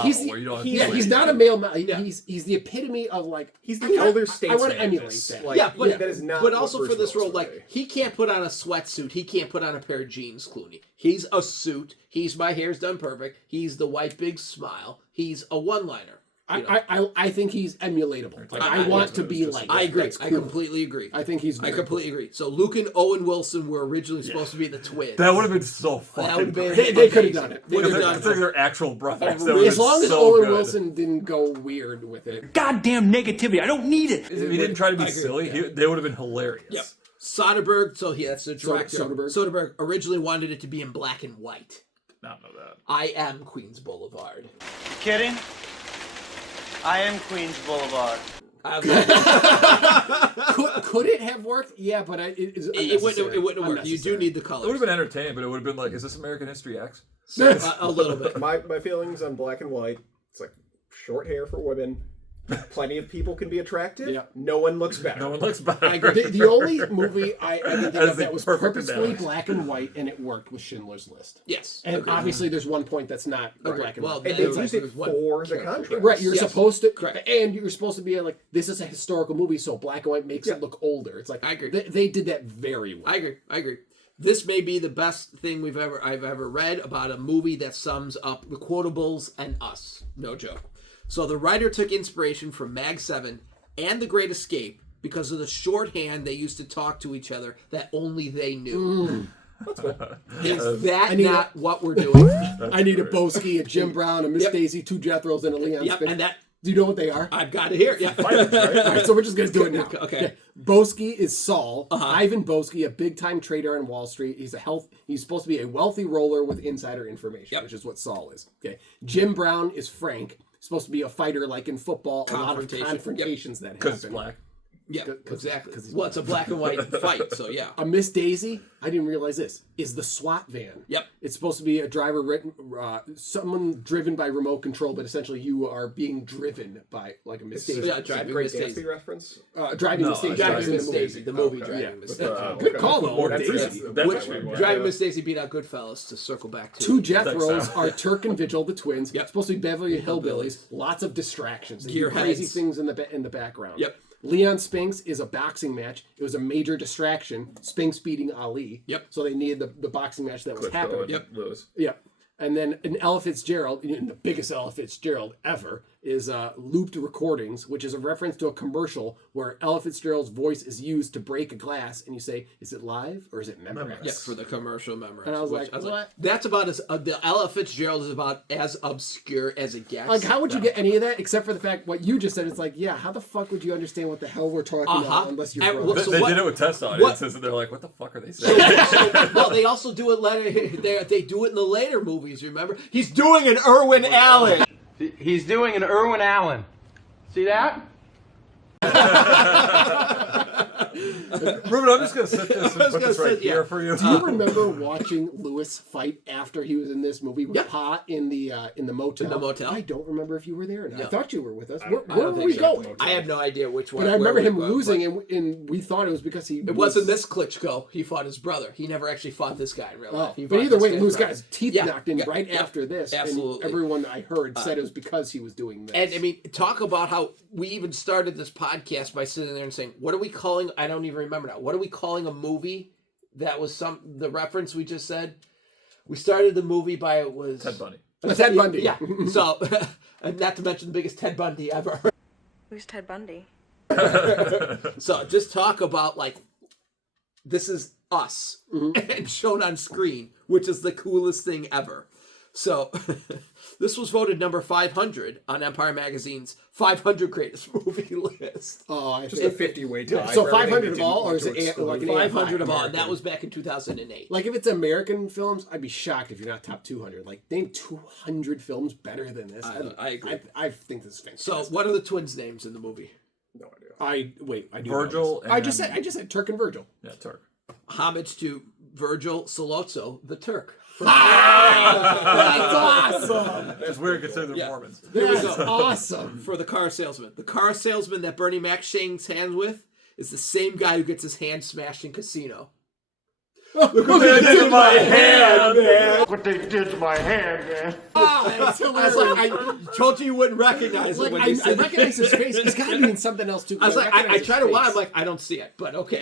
he's not a male model. He's the epitome of like he's the elder statesman. I want to emulate that. Like, that is not. But also what for this Bruce role, Willis like he can't put on a sweatsuit. He can't put on a pair of jeans. Clooney. He's a suit. He's my hair's done perfect. He's the white big smile. He's a one-liner. I think he's emulatable. Like, I want to be like. I agree. Cool. I completely agree. I think he's. I completely agree. So Luke and Owen Wilson were originally supposed to be the twins. That would have been so fucking. They could have done it. Would have done it. They're actual brothers. As long as Owen Wilson didn't go weird with it. Goddamn negativity! I don't need it. If he didn't try to be silly, they would have been hilarious. Yep. Soderbergh, that's the director. Soderbergh originally wanted it to be in black and white. Not know that. I am Queens Boulevard. You kidding? I am Queens Boulevard. Could it have worked? Yeah, but it wouldn't have worked. You do need the colors. It would have been entertaining, but it would have been like, is this American History X? A little bit. My feelings on black and white. It's like short hair for women. Plenty of people can be attractive. Yeah. No one looks better. No one looks better. I agree. The only movie I can think of that was purposefully black and white and it worked was Schindler's List. Yes. And obviously there's one point that's not black and white. And they use it for the contrast. Right, you're supposed to, and you're supposed to be like, this is a historical movie, so black and white makes it look older. It's like, I agree. They did that very well. I agree. This may be the best thing I've ever read about a movie that sums up the Quotables and us. No joke. So the writer took inspiration from Mag 7 and The Great Escape because of the shorthand they used to talk to each other that only they knew. Is that not what we're doing? I need a Boski, a Jim Brown, a Miss Daisy, two Jethros, and a Leon Spinks. And that. Do you know what they are? I've got it here. Yeah. All right, so we're just going to do it now. Okay. Boski is Saul. Ivan Boski, a big-time trader on Wall Street. He's supposed to be a wealthy roller with insider information, which is what Saul is. Okay. Jim Brown is Frank. Supposed to be a fighter like in football. A lot of confrontations that happen. Because it's black. Yeah, exactly. Well, it's a black and white fight, so yeah. A Miss Daisy, I didn't realize this, is the SWAT van. Yep. It's supposed to be a someone driven by remote control, but essentially you are being driven by like a Miss Daisy. Yeah, Driving Miss Daisy reference? Driving Miss Daisy. Driving Miss Daisy, the movie Driving Miss Daisy. Good call, though. Daisy. Driving Miss Daisy beat out Goodfellas to circle back to. Two Jethros are Turk and Vigil, the twins. Supposed to be Beverly Hillbillies. Lots of distractions. They do crazy things in the background. Yep. Leon Spinks is a boxing match. It was a major distraction. Spinks beating Ali. Yep. So they needed the boxing match that was happening. Yep. Lewis. Yep. And then an Ella Fitzgerald, the biggest Ella Fitzgerald ever, is looped recordings, which is a reference to a commercial where Ella Fitzgerald's voice is used to break a glass, and you say, "Is it live or is it Memorex?" Yeah, for the commercial Memorex. And I was like, "What?" That's about the Ella Fitzgerald is about as obscure as it gets. Like, how would you get any of that except for the fact what you just said? It's like, yeah, how the fuck would you understand what the hell we're talking about unless you're broke? They did it with test audiences, and they're like, "What the fuck are they saying?" Well, they also do it later. They do it in the later movies. Remember, he's doing an Irwin Allen. He's doing an Irwin Allen. See that? Ruben, I'm just going to sit this and put this right here for you. Do you remember watching Lewis fight after he was in this movie with Pa in the motel? In the motel? I don't remember if you were there or not. No. I thought you were with us. I Where were we going? I have no idea which one. But I remember him losing, and we thought it was because he. It wasn't this Klitschko. He fought his brother. He never actually fought this guy in real life. But either way, Lewis got his teeth knocked in right Yeah. after this. Absolutely. And everyone I heard said it was because he was doing this. And I mean, talk about how we even started this podcast by sitting there and saying, "What are we calling?" I don't even remember now. What are we calling a movie that was the reference we just said? We started the movie by it was Ted Bundy. Ted Bundy. Yeah. So, and not to mention the biggest Ted Bundy ever. Who's Ted Bundy? So just talk about like this is us and shown on screen, which is the coolest thing ever. So this was voted number 500 on Empire Magazine's 500 greatest movie list. Oh, just a 50-way tie. So 500 of all, or is it like an 500 of all? And that was back in 2008. Like if it's American films, I'd be shocked if you're not top 200. Like name 200 films better than this. I agree. I think this is fantastic. So what are the twins' names in the movie? No idea. I do Virgil. I just said Turk and Virgil. Yeah, Turk. Homage to Virgil Sollozzo, the Turk. That's awesome. That's weird considering they're Mormons. That's awesome. For the car salesman. The car salesman that Bernie Mac shakes hands with is the same guy who gets his hand smashed in Casino. Look what they did to my hand, man. What they did to my hand, man. That's hilarious. I told you wouldn't recognize it. When I recognize his face. He's got to be in something else too. I was like, I try to watch. I'm like, I don't see it, but okay.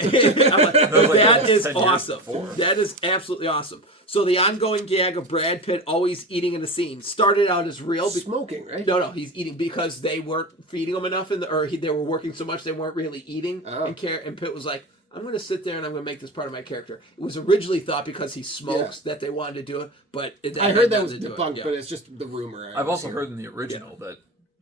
I'm like, that is awesome. That is absolutely awesome. So the ongoing gag of Brad Pitt always eating in the scene started out as real. Smoking, right? No, he's eating because they weren't feeding him enough, they were working so much they weren't really eating. And Pitt was like, I'm going to sit there and I'm going to make this part of my character. It was originally thought because he smokes that they wanted to do it, but I heard that was debunked, but it's just the rumor. I've also heard in the original that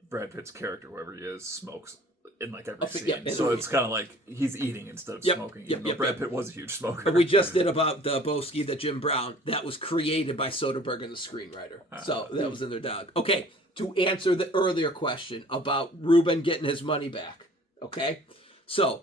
Brad Pitt's character, whoever he is, smokes in like every scene. So it's kind of like he's eating instead of smoking. Brad Pitt was a huge smoker. But we just did about the Boski, the Jim Brown. That was created by Soderbergh and the screenwriter. So that was in their dog. Okay, to answer the earlier question about Ruben getting his money back. Okay, so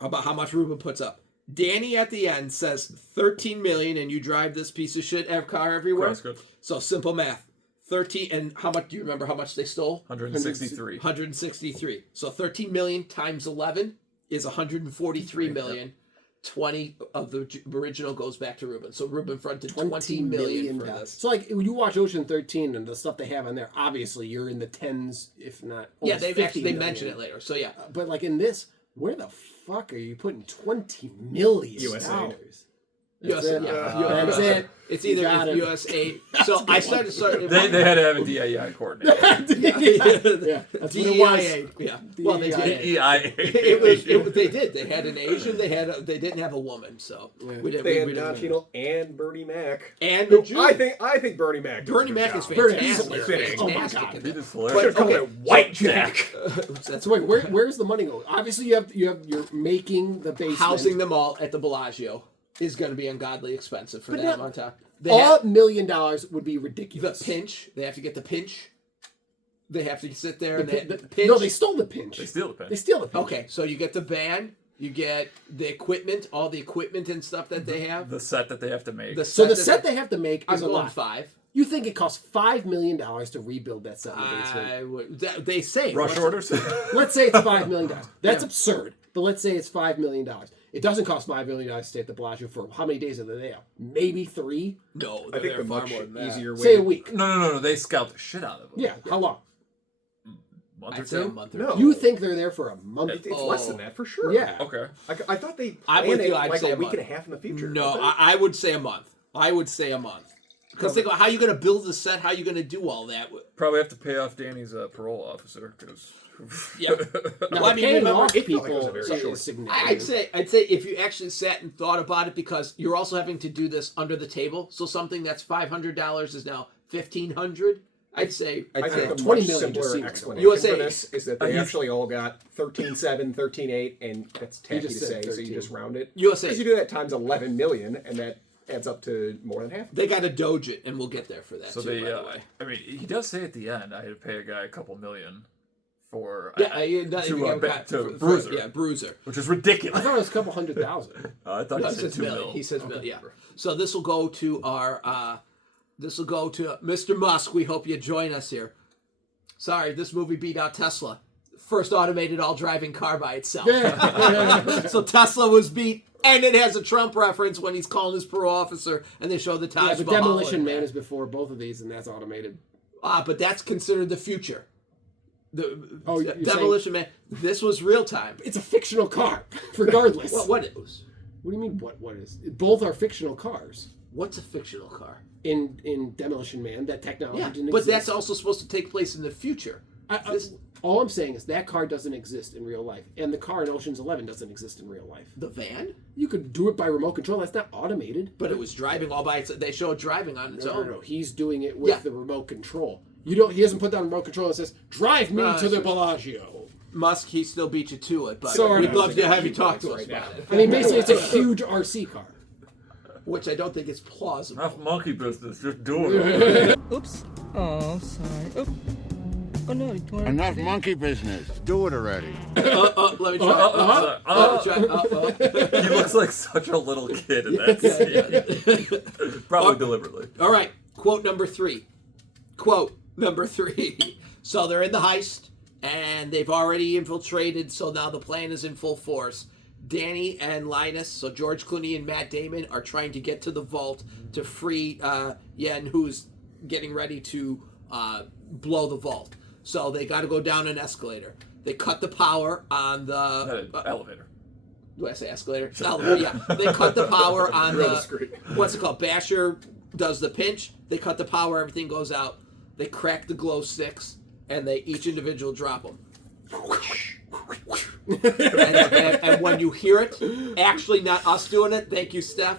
about how much Ruben puts up. Danny at the end says $13 million, and you drive this piece of shit car everywhere. That's good. So simple math. 13, and how much do you remember how much they stole? 163. 163. So 13 million times 11 is 143 million. 20 of the original goes back to Ruben. So Ruben fronted 20 million for this. So like when you watch Ocean 13 and the stuff they have on there, obviously you're in the tens, if not. Yeah, they mention it later. So yeah, but like in this, where the fuck are you putting $20 million? USA. That's it. It's either USA. So I started. They had to have a DEI coordinator. That's DEIA. Yeah. Well, they did. DEIA. They did. They had an Asian. They didn't have a woman. So they had Don Cheadle and Bernie Mac. And the Jew. I think Bernie Mac. Bernie Mac is fantastic. Oh my God. He just hilarious. White Jack. So wait, where's the money going? Obviously, you're making the basement. Housing them all at the Bellagio is going to be ungodly expensive for them on top. $1 million would be ridiculous. The pinch. They have to get the pinch. They have to sit there and the pinch. No, they stole the pinch. They steal the pinch. They steal the pinch. Okay, so you get the van, you get the equipment, all the equipment and stuff that they have. The set that they have to make. The set they have to make is a lot. $5. You think it costs $5 million to rebuild that set in the basement? They say rush orders. Let's say it's $5 million. That's absurd. But let's say it's $5 million. It doesn't cost $5 million to stay at the Bellagio for how many days are they there? Maybe 3? No, I think the much easier way. Say a week. No. They scout the shit out of them. Yeah. How long? Month I'd or say a two? month or No. two. You think they're there for a month? It's less than that for sure. Yeah. Okay. I thought they I'm planned with it you. I'd like say a a week month. and a half in the future. No, I would say a month. Because think about how are you going to build the set? How are you going to do all that? Probably have to pay off Danny's parole officer because. Yeah. Well, I mean, remember, it felt like it was a very short. I'd say if you actually sat and thought about it, because you're also having to do this under the table. So something that's $500 is now $1,500. I'd say I think a $20 much million simpler explanation USA for this is that they actually all got 13.7, 13.8, and that's tacky to say, so you just round it. USA. Because you do that times 11 million, and that adds up to more than half. They got to doge it, and we'll get there for that So too, they, by the way. I mean, he does say at the end, I had to pay a guy a couple million for to Bruiser. Yeah, Bruiser. Which is ridiculous. I thought it was a couple $100,000. I thought he said $2 million. He says million. Yeah. So this will go to our. This will go to Mr. Musk. We hope you join us here. Sorry, this movie beat out Tesla. First automated all-driving car by itself. So Tesla was beat, and it has a Trump reference when he's calling his parole officer, and they show the Taj but Mahal. Demolition Man is before both of these, and that's automated. But that's considered the future. You're Demolition Man. This was real time. It's a fictional car, regardless. What is? What do you mean? What is? Both are fictional cars. What's a fictional car? In Demolition Man, that technology didn't but exist. that's also supposed to take place in the future. All I'm saying is that car doesn't exist in real life, and the car in Ocean's 11 doesn't exist in real life. The van? You could do it by remote control. That's not automated. But it was driving all by itself. They show it driving on its own. No. He's doing it with the remote control. He doesn't put down remote control and says, "Drive me to the Bellagio." Musk, he still beat you to it, but Sorry. we'd love to have you talk to us about it. I mean, basically, it's a huge RC car. Which I don't think is plausible. Enough monkey business, just do it. Oops. Oh, sorry. Oops. Oh no, Enough monkey business. Do it already. Let me try. He looks like such a little kid in that scene. Probably deliberately. All right. Quote number 3. So they're in the heist. and they've already infiltrated, so now the plan is in full force. Danny and Linus, so George Clooney and Matt Damon, are trying to get to the vault to free Yen, who's getting ready to blow the vault. So they got to go down an escalator. They cut the power on the elevator. Do I say escalator? Elevator, yeah. They cut the power on what's it called? Basher does the pinch. They cut the power. Everything goes out. They crack the glow sticks, and they each individual drop them. and when you hear it, actually not us doing it. Thank you, Steph.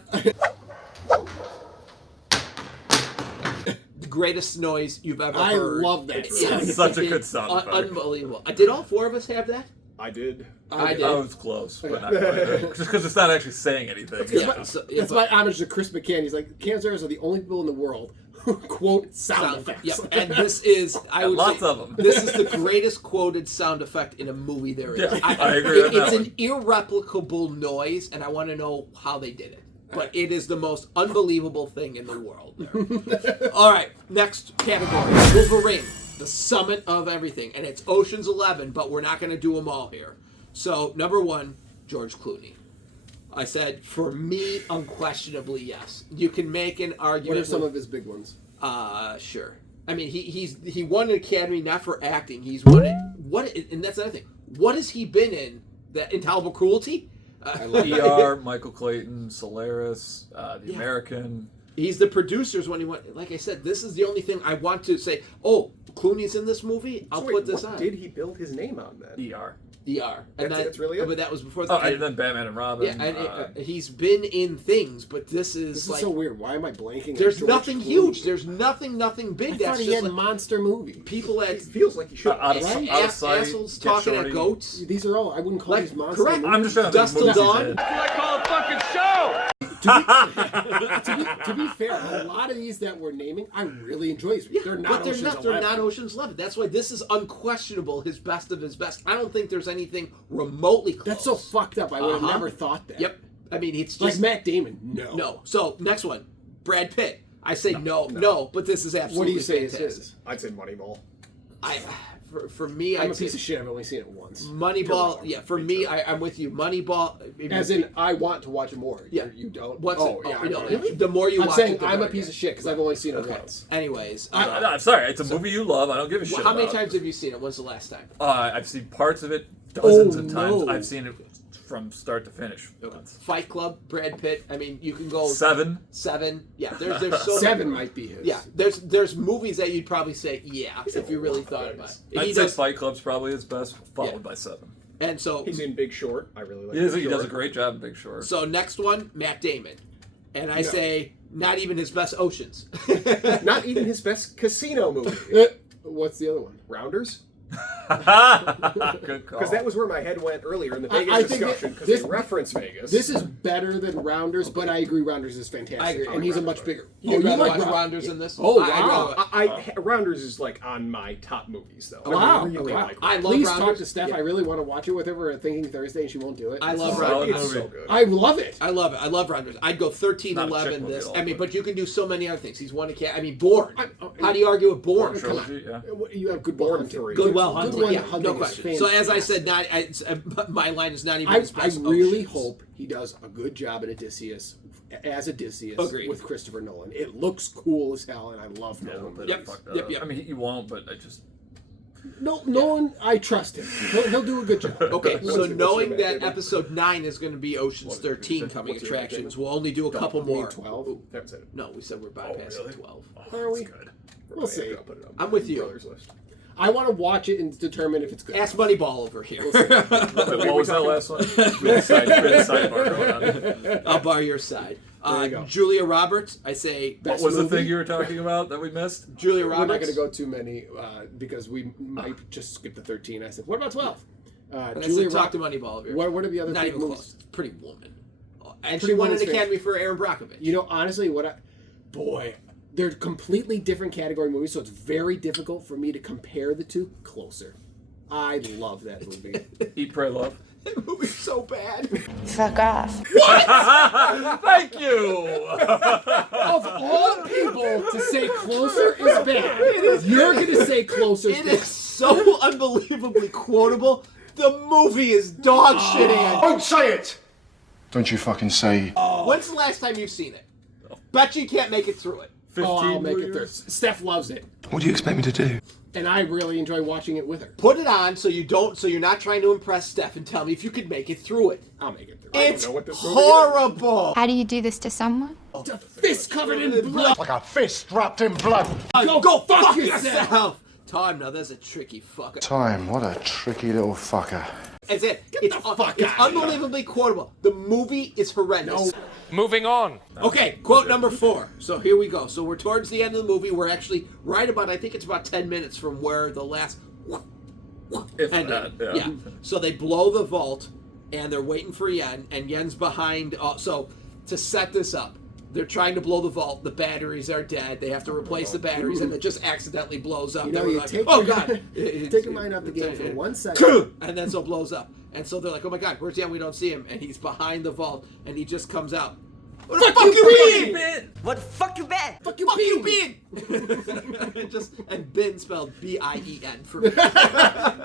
The greatest noise you've ever heard. I love that. It's such a good sound effect. Unbelievable. Did all four of us have that? I did. I did. I was close, but not quite. Just because it's not actually saying anything. It's my homage to Chris McCann. He's like, Kansas are the only people in the world who quote sound effects. Yep. And this is, I would lots say, of them. This is the greatest quoted sound effect in a movie there is. Yeah, I agree on that It's one. an irreplicable noise, and I want to know how they did it. But it is the most unbelievable thing in the world. All right, next category. Wolverine, the summit of everything. And it's Ocean's 11, but we're not going to do them all here. So, number one, George Clooney. I said, for me, unquestionably, yes. You can make an argument. What are some of his big ones? Sure. I mean, he won an Academy not for acting. He's won it. And that's the other thing. What has he been in? That Intolerable Cruelty? ER, Michael Clayton, Solaris, The American. He's the producers when he went. Like I said, this is the only thing I want to say. Oh, Clooney's in this movie. I'll put this on. Did he build his name on then? ER. And that's really it? But that was before. And then Batman and Robin. Yeah, and he's been in things, but this is so weird. Why am I blanking? There's nothing huge. There's nothing big. I thought he had monster movies. People at feels like he should. Assholes talking at goats. These are all. I wouldn't call these monster. Correct. I'm just trying to Dust Till Dawn. I call a fucking show! to be fair, a lot of these that we're naming, I really enjoy. They're not. They're not Ocean's 11. That's why this is unquestionable. His best of his best. I don't think there's anything remotely close. That's so fucked up. I would have never thought that. Yep. I mean, it's just like Matt Damon. No. So next one, Brad Pitt. I say no, but this is absolutely. What do you say fantastic. is his? I'd say Moneyball. For me, I'm a piece of shit. I've only seen it once. Moneyball, yeah. For me, I'm with you. Moneyball, as in I want to watch it more. Yeah, you don't. The more you I'm watch saying it, the I'm a better, piece of shit because I've only seen it once. Anyways, I'm sorry. It's a movie you love. I don't give a shit. How many about. times have you seen it? When's the last time? I've seen parts of it dozens of times. No. I've seen it from start to finish. Fight Club, Brad Pitt. I mean, you can go Seven. Yeah, there's so Seven might be his. Yeah, there's movies that you'd probably say if you really thought about it. I'd say Fight Club's probably his best, followed by Seven. And so he's in Big Short. I really like. He does a great job in Big Short. So next one, Matt Damon, and I say not even his best Oceans. Not even his best casino movie. What's the other one? Rounders. Good call. Because that was where my head went earlier in the Vegas discussion. Because they reference Vegas. This is better than Rounders, but I agree Rounders is fantastic. I agree. And he's a much bigger. You like Rounders in this? Oh, wow. Rounders is like on my top movies, though. Wow. I love Please Rounders. talk to Steph. I really want to watch it with her. We're thinking Thursday, and she won't do it. I love Rounders. It's so good. I love it. I love it. I love Rounders. I'd go 13, 11 this. I mean, but you can do so many other things. He's won a cat. I mean, Bourne. How do you argue with Bourne? Trilogy, yeah. You have Good Bourne 3. Goodwill Hunting. Yeah, no is question. So as I said, my line is not even his I best. really Oceans. hope he does a good job at Odysseus Agreed. with Christopher Nolan. It looks cool as hell, and I love Nolan. Yep. I mean, he won't, but I just. Nolan, I trust him. He'll do a good job. Okay, so knowing that episode 9 is going to be Ocean's 13 coming attractions, we'll only do a couple more. 12? No, we said we're bypassing 12. Are we? We'll see. I'm with you. I want to watch it and determine if it's good. Ask Moneyball over here. What was that last one? We had a sidebar going on. I'll bar your side. There you go. Julia Roberts, I say. What was the thing you were talking about that we missed? Julia We're Roberts. not going to go too many because we might just skip the 13. I said, what about 12? Julia talk to Moneyball over here. What are the other not big even movies? close. Pretty Woman. And Pretty she won an Woman's Academy for Aaron Brockovich. You know, honestly, they're completely different category movies, so it's very difficult for me to compare the two. Closer. I love that movie. Eat, Pray, Love. That movie's so bad. Fuck off. What? Thank you. Of all people to say Closer is bad, you're going to say Closer is It bad. is so unbelievably quotable. The movie is dog shit, Ann. Don't say it! Don't you fucking say. When's the last time you've seen it? Bet you can't make it through it. I'll make it through. Steph loves it. What do you expect me to do? And I really enjoy watching it with her. Put it on so you're not trying to impress Steph, and tell me if you could make it through it. I'll make it through. It's horrible. How do you do this to someone? It's a fist covered in blood. Like a fist wrapped in blood. Go fuck yourself. Time, now there's a tricky fucker. Time, what a tricky little fucker. That's it. It's unbelievably quotable. The movie is horrendous. No. Moving on. Okay, quote number 4. So here we go. So we're towards the end of the movie. We're actually right about, I think it's about 10 minutes from where the last ended. Yeah. So they blow the vault, and they're waiting for Yen, and Yen's behind. So to set this up, they're trying to blow the vault. The batteries are dead. They have to replace the batteries, and it just accidentally blows up. You know, like, oh, God. Take your mind off the game for 1 second. And then so it blows up. And so they're like, oh, my God, where's Yen? We don't see him. And he's behind the vault, and he just comes out. What the fuck you been? What the fuck you been? Fuck you been? And bin spelled B-I-E-N for me.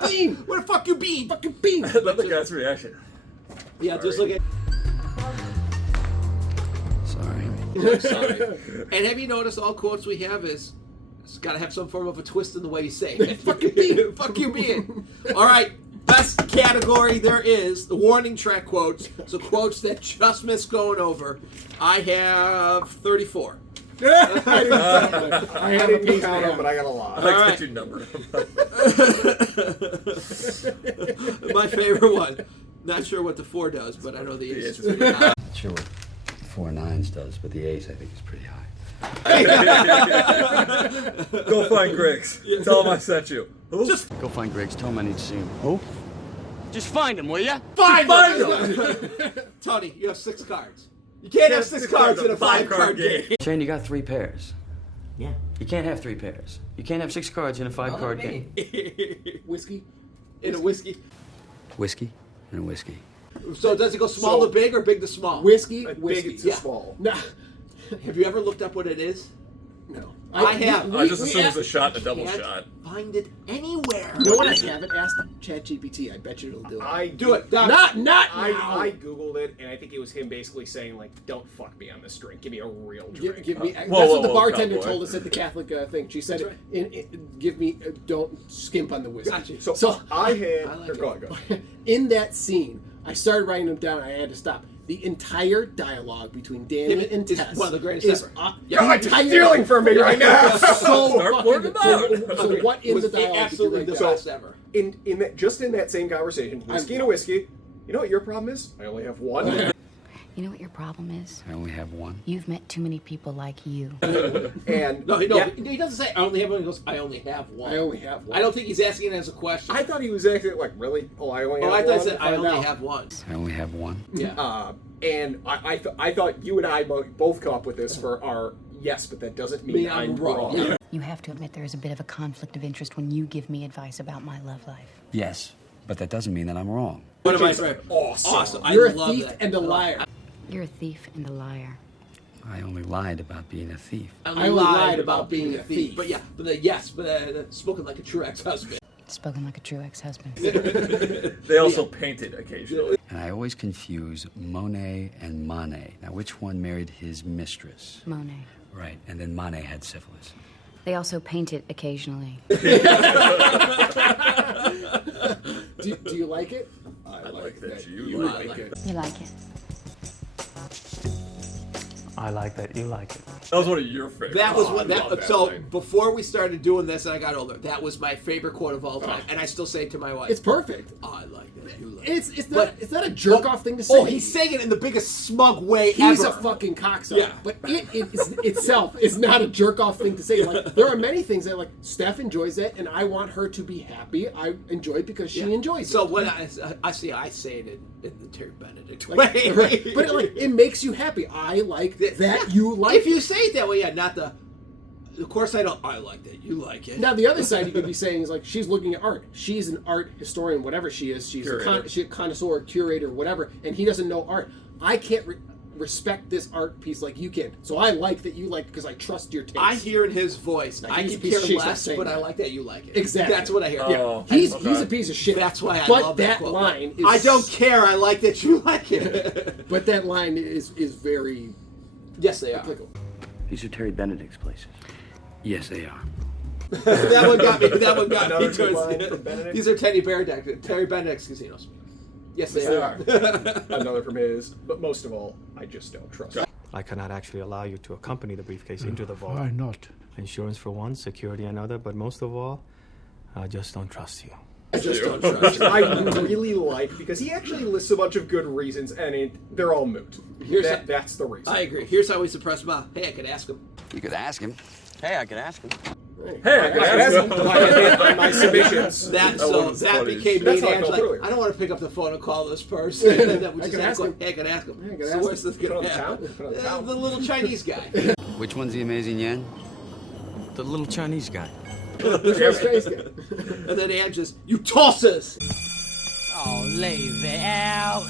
Bean! Where the fuck you been? Fuck you been? I love the guy's reaction. Yeah, just look at... Sorry. And have you noticed all quotes we have is it's got to have some form of a twist in the way you say it. Fuck you being. Fuck you being. All right. Best category there is the warning track quotes. So quotes that just missed going over. I have 34. I didn't count them, but I got a lot. I like that you numbered them. My favorite one. Not sure what the 4 does, but I know the 8 is pretty high. Not sure what 4 9s does, but the 8 I think is pretty high. Go find Griggs. Tell him I sent you. Just go find Griggs. Tell him I need to see him. Who? Just find him, will ya? Find him! Tony, you have 6 cards. You can't have 6 cards in a 5-card game. Shane, you got 3 pairs. Yeah. You can't have 3 pairs. You can't have 6 cards in a 5-card game. Whiskey? In a whiskey? Whiskey and a whiskey. So does it go small to big or big to small? Whiskey, big to small. No. Have you ever looked up what it is? No. I have. I just assume it's a shot and a double can't shot. Find it anywhere. You know what I haven't asked ChatGPT? I bet you it'll do it. Do it. Not now. I googled it, and I think it was him basically saying like, "Don't fuck me on this drink. Give me a real drink." Give me. That's what the bartender told us at the Catholic thing. She said, "Give me. Don't skimp on the whiskey." Gotcha. So I had. Go ahead. In that scene, I started writing them down. I had to stop. The entire dialogue between Danny and Tess is one of the greatest ever. God, you're stealing from me right now. So Okay, what in the dialogue? Absolutely the best ever. In that same conversation, whiskey and a whiskey. You know what your problem is? I only have one. You know what your problem is? I only have one. You've met too many people like you. And he doesn't say I only have one. He goes, I only have one. I only have one. I don't think he's asking it as a question. I thought he was asking like, really? Oh, I only have one. I thought he said I only have one. I only have one. Yeah. And I thought you and I both come up with this for our yes, but that doesn't mean I'm wrong. Yeah. You have to admit there is a bit of a conflict of interest when you give me advice about my love life. Yes, but that doesn't mean that I'm wrong. What am I saying? Awesome. You're I a love thief that. and a liar. You're a thief and a liar. I only lied about being a thief. I only lied about being a thief. But yeah, spoken like a true ex-husband. Spoken like a true ex-husband. They also painted occasionally. And I always confuse Monet and Manet. Now, which one married his mistress? Monet. Right, and then Manet had syphilis. They also painted occasionally. Do you like it? I like that you like it. You like it. I like that you like it. That was one of your favorites. That was that line. Before we started doing this and I got older, that was my favorite quote of all time, and I still say it to my wife. It's perfect. Oh, I like that. You like It's not a jerk off thing to say. Oh, he's saying it in the biggest smug way He's ever. a fucking cocksucker. Yeah. But it itself is not a jerk off thing to say. Like there are many things that like Steph enjoys it, and I want her to be happy. I enjoy it because she enjoys it. So when I say it in the Terry Benedict Like, way, but it makes you happy. I like that you like. If you say it that way, not the. Of course, I don't. I like that. You like it. Now, the other side you could be saying is like she's looking at art. She's an art historian, whatever she is. She's a connoisseur, curator, whatever, and he doesn't know art. I can't. respect this art piece like you can. So I like that you like it because I trust your taste. I hear in his voice. Like, I he's a can piece of care shit, less, stop but saying I that. like that you like it. Exactly. That's what I hear. Yeah. He's a piece of shit. That's why I but love that quote. line is... I don't care. I like that you like it. But that line is very... Yes, they are. applicable. These are Terry Benedict's places. Yes, they are. That one got me. That one got Another me. good line from Benedict. These are Terry Benedict's casinos. Yes, they are. Another from his. But most of all, I just don't trust. I cannot actually allow you to accompany the briefcase into the vault. Why not? Insurance for one, security another, but most of all, I just don't trust you. I just don't trust you. I really like, because he actually lists a bunch of good reasons, and they're all moot. That's the reason. I agree. Here's how we suppress Ma. Hey, I could ask him. You could ask him. Hey, I could ask him. Hey, I could ask him. My submissions. That became me and Ange like, I don't want to pick up the phone and call this person. And then we just ask him. Hey, I could ask him. So where's this going to happen? The little Chinese guy. Which one's the amazing Yan? The little Chinese guy. And then Ange just, you tosses! Oh, leave it out.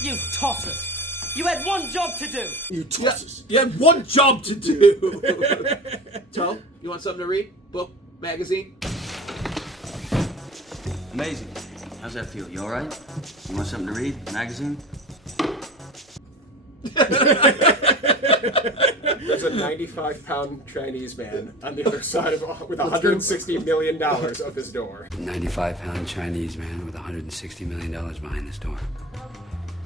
You tossers. You had one job to do. You tosses. You had one job to do. Toe, you want something to read? Book? Magazine? Amazing. How's that feel? You all right? You want something to read? Magazine? There's a 95-pound Chinese man on the other side of with $160 million of his door. 95-pound Chinese man with $160 million behind this door.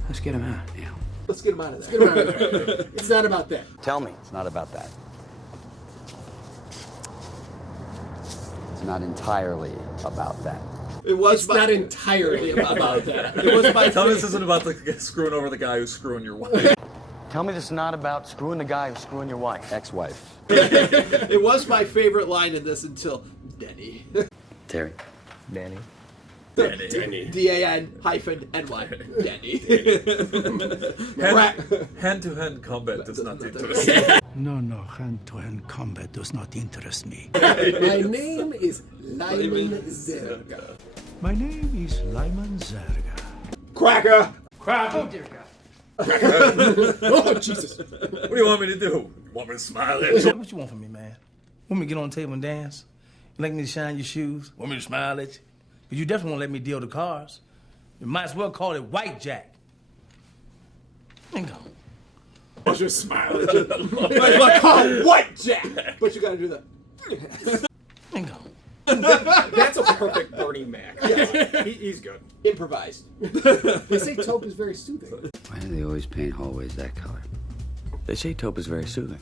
Let's get him out. Yeah. Let's get him out of there. It's not about that. Tell me. It's not about that. It's not entirely about that. It was It's not entirely about that. It was my Tell me this isn't about screwing over the guy who's screwing your wife. Tell me this is not about screwing the guy who's screwing your wife. Ex-wife. It was my favorite line in this until Denny. Terry. Danny. Denny. D-A-N-N-Y. Denny. Hand-to-hand combat does not interest me. No, hand-to-hand combat does not interest me. My name is Lyman Zerga. My name is Lyman Zerga. Cracker! Oh, dear God. Oh, Jesus. What do you want me to do? You want me to smile at you? What you want from me, man? Want me to get on the table and dance? You like me to shine your shoes? Want me to smile at you? Because you definitely won't let me deal the cards. You might as well call it White Jack. Bingo. I'll just smile at you. Might as well call it White Jack! But you gotta do that. Bingo. That's a perfect Bernie Mac. Yeah, he's good. Improvised. They say taupe is very soothing. Why do they always paint hallways that color? They say taupe is very soothing.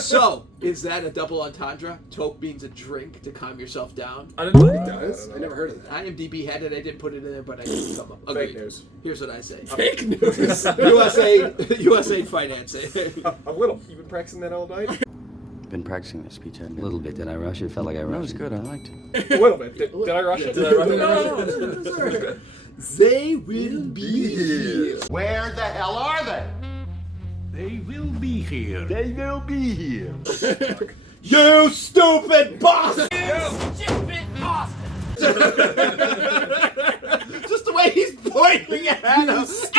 So, is that a double entendre? Taupe means a drink to calm yourself down? I didn't know It does? I never heard of that. IMDb had it. I didn't put it in there, but I didn't come up. Agreed. Fake news. Here's what I say. Fake news. USA financing. A little. You've been practicing that all night? Been practicing this speech, haven't A little bit. Did I rush it? Felt like I That was rushed it. good. I liked it. A little bit. Did I rush it? No. They will be here. Where the hell are they? They will be here. They will be here. You stupid bastard! You stupid bastard! Just the way he's pointing at us.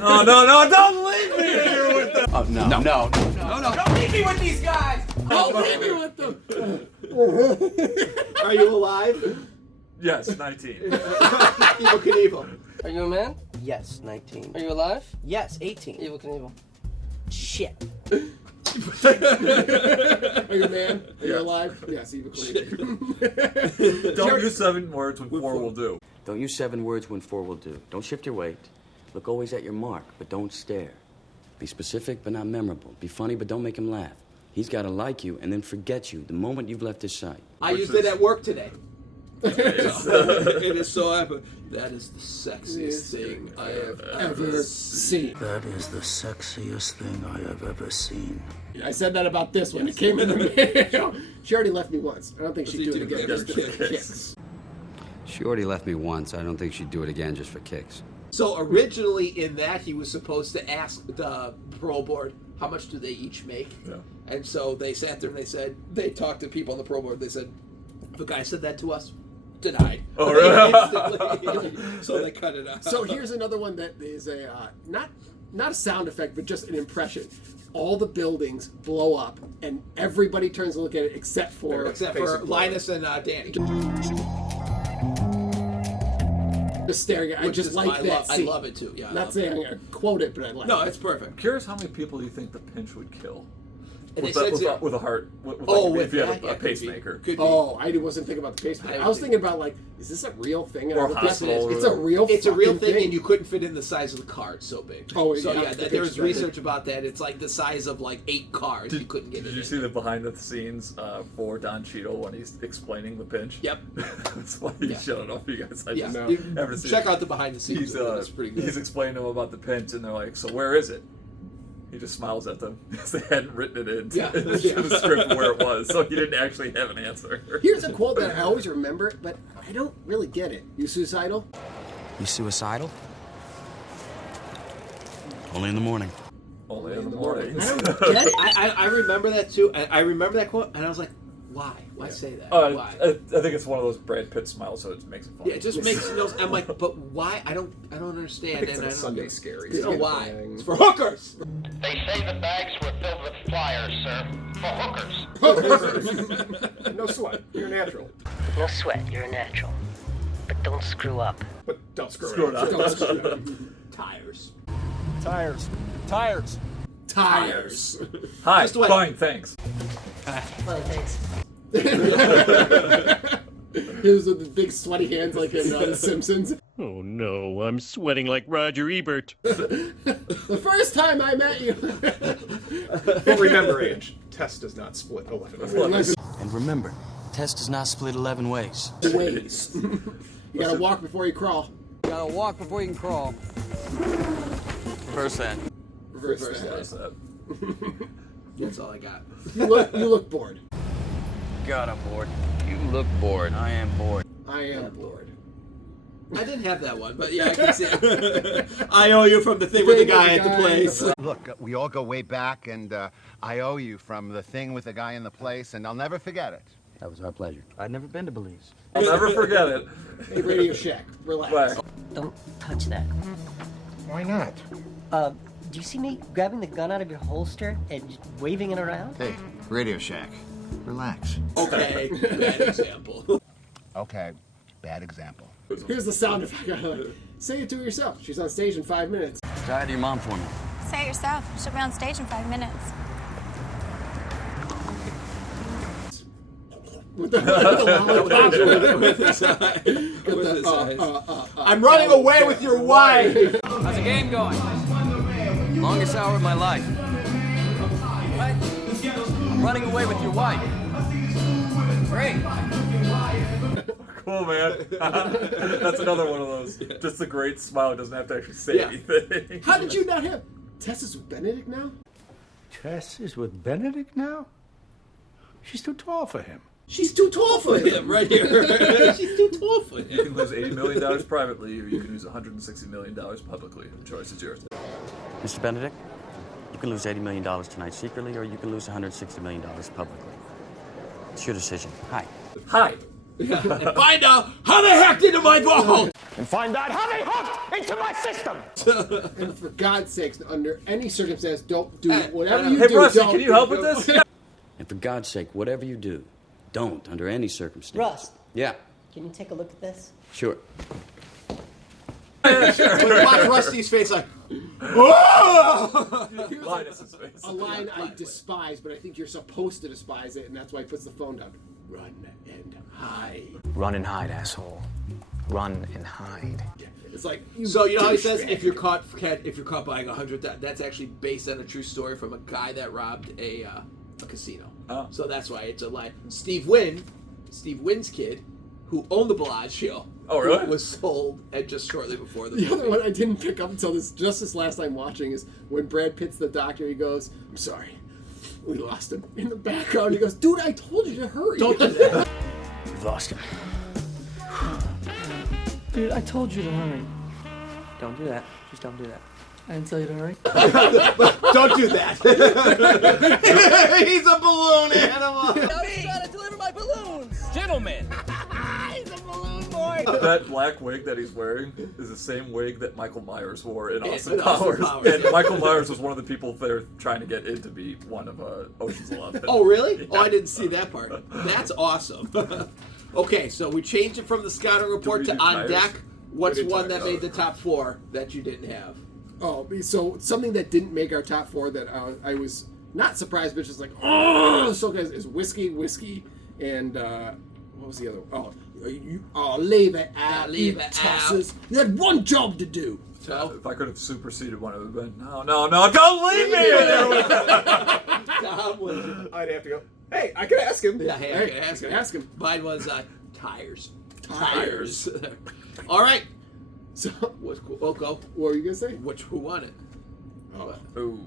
Oh, no, don't leave me here with them. Oh, no. Don't leave me with these guys! Don't leave me with them. Are you alive? Yes, 19. Evil Knievel. Are you a man? Yes, 19. Are you alive? Yes, 18. Evil Knievel. Shit. Are you a man? Are you alive? Yes, Evil Knievel. Don't use 7 words when 4 will do. Don't use 7 words when 4 will do. Don't shift your weight. Look always at your mark, but don't stare. Be specific, but not memorable. Be funny, but don't make him laugh. He's got to like you and then forget you the moment you've left his sight. I used it at work today. It is so epic. That is the sexiest thing I have ever seen. That is the sexiest thing I have ever seen. I said that about this one. It came in the mail. She already left me once. I don't think she'd do it again. Just for kicks. She already left me once. I don't think she'd do it again just for kicks. So originally in that he was supposed to ask the parole board, how much do they each make? Yeah. And so they sat there and they talked to people on the pro board. They said, if a guy said that to us, denied. Oh, really? Instantly. So they cut it out. So here's another one that is a not a sound effect, but just an impression. All the buildings blow up, and everybody turns to look at it except for Linus and Danny. Just staring at it. I just like that scene. I love it too. Yeah, not saying I'm going to quote it, but I like it. No, it's perfect. I'm curious how many people you think the pinch would kill. And With a heart. If you had a pacemaker. I wasn't thinking about the pacemaker. I was thinking about, like, is this a real thing? Or hospital. It's a real thing, and you couldn't fit in the size of the car. It's so big. Oh, so yeah. There was research about that. It's like the size of like 8 cars. You couldn't get in. Did you see the behind the scenes for Don Cheadle when he's explaining the pinch? Yep. That's why he showed it off for you guys. I just haven't seen Check it. out the behind the scenes. It's pretty good. He's explaining to them about the pinch, and they're like, "So where is it?" He just smiles at them because they hadn't written it into the script where it was, so he didn't actually have an answer. Here's a quote that I always remember, but I don't really get it. You suicidal? You suicidal? Only in the morning. Only in the morning. I remember that too. I remember that quote, and I was like, why? Why say that? Why? I think it's one of those Brad Pitt smiles, so it makes it funny. Yeah, it just makes no. I'm like, but why? I don't understand. It's like Sunday scary. You know why? It's for hookers. They say the bags were filled with flyers, sir. For hookers. No sweat. You're natural. No sweat, you're a natural. But don't screw up. But don't screw it up. Don't screw it up. Tires. Tires. Tires. Tires. Hi. Fine, thanks. Fine, thanks. Here's with the big sweaty hands like in The Simpsons. Oh no, I'm sweating like Roger Ebert. The first time I met you. But remember, age. Tess does not split 11 ways. And remember, Tess does not split 11 ways. Ways. You gotta walk before you crawl. You gotta walk before you can crawl. Reverse that. Reverse that. That's all I got. You look bored. God, I'm bored. You look bored. I am bored. I am bored. I didn't have that one, but yeah, I can see it. I owe you from the thing with the guy at the place. Look, we all go way back, and I owe you from the thing with the guy in the place, and I'll never forget it. That was our pleasure. I'd never been to Belize. I'll never forget it. Hey, Radio Shack, relax. Don't touch that. Why not? Do you see me grabbing the gun out of your holster and just waving it around? Hey, Radio Shack, relax. Okay, bad example. Okay, bad example. Here's the sound effect. Say it to yourself. She's on stage in 5 minutes. Try it to your mom for me. Say it yourself. She'll be on stage in 5 minutes. With the I'm running away with your wife. How's the game going? Longest hour of my life. What? I'm running away with your wife. Great. Cool, man. That's another one of those. Just a great smile. Doesn't have to actually say anything. How did you not have... Tess is with Benedict now? Tess is with Benedict now? She's too tall for him. She's too tall for him right here. She's too tall for him. You can lose $80 million privately, or you can lose $160 million publicly. The choice is yours. Mr. Benedict, you can lose $80 million tonight secretly, or you can lose $160 million publicly. It's your decision. Hi. Hi. And find out how they hacked into my vault. And find out how they hooked into my system. And for God's sakes, under any circumstance, don't do whatever you hey, do. Hey, Rusty, don't can you help with this? And for God's sake, whatever you do, don't, under any circumstance. Russ. Yeah. Can you take a look at this? Sure. Watch Rusty's face like, whoa! Linus's face. A line I despise, but I think you're supposed to despise it, and that's why he puts the phone down. Run and hide. Run and hide, asshole. Run and hide. It's like so. You know how he says if you're caught buying 100, that's actually based on a true story from a guy that robbed a casino. Oh. So that's why it's a lie. Steve Wynn's kid, who owned the Bellagio. Oh, really? Was sold just shortly before the The movie. other one I didn't pick up until this last time watching is when Brad Pitt's the doctor. He goes, "I'm sorry, we lost him." In the background, he goes, "Dude, I told you to hurry." Don't do that. We've lost him. Dude, I told you to hurry. Don't do that. Just don't do that. I didn't tell you that, right? Don't do that. He's a balloon animal. Now he's trying to deliver my balloons. Gentlemen. He's a balloon boy. That black wig that he's wearing is the same wig that Michael Myers wore in Austin in Austin Powers. Powers, And yeah. Michael Myers was one of the people they're trying to get in to be one of Ocean's 11. Oh, really? Yeah. Oh, I didn't see that part. That's awesome. Okay, so we changed it from the scouting report to on deck. What's one that made the top 4 that you didn't have? Oh, so something that didn't make our top 4 that I was not surprised, but just like, oh, so good is whiskey, and what was the other one? Leave it out, leave you it tosses. You had one job to do. So if I could have superseded one, it would have been, no, don't leave me! I'd have to go, hey, I could ask him. Yeah, hey, I can ask him. Mine was tires. Tires. All right. So what's cool? Oh, go. What were you gonna say? Who won it? Ooh.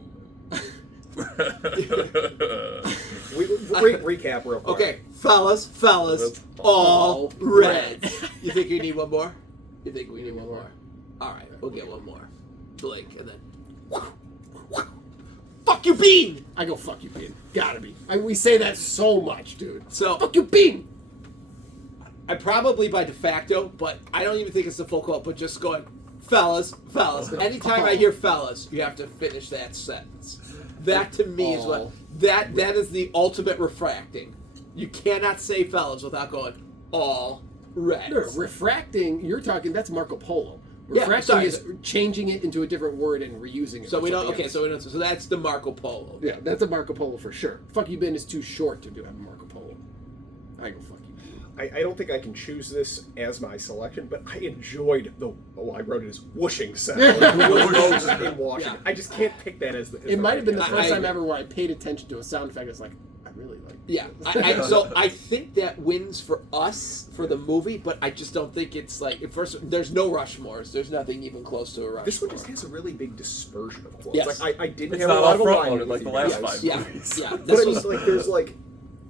Recap real quick. Okay, fellas, all reds. You think you need one more? You think we need one more? All right, we'll get one more. Blink, and then. Fuck you, Bean! I go, fuck you, Bean. Gotta be. We say that so much, dude. So fuck you, Bean! I probably by de facto, but I don't even think it's the full quote, but just going, fellas. Anytime I hear fellas, you have to finish that sentence. That to me is what that is the ultimate refracting. You cannot say fellas without going all reds. No, refracting, you're talking, that's Marco Polo. Refracting is changing it into a different word and reusing it. So we don't. Okay, so we don't. So that's the Marco Polo. Yeah, that's a Marco Polo for sure. Fuck you, Ben is too short to do have a Marco Polo. I go fuck you. I don't think I can choose this as my selection, but I enjoyed I wrote it as whooshing sound in Washington. I just can't pick that as the. It might have been the first time ever where I paid attention to a sound effect. It's like, I really like. Yeah, so I think that wins for us for the movie, but I just don't think it's like first. There's no Rushmores. There's nothing even close to a Rushmore. This one just has a really big dispersion of quotes. Yes. Like I didn't It's have a not lot all of front-loaded line like the last 5 Yeah, movies. yeah. But I mean, like, there's like,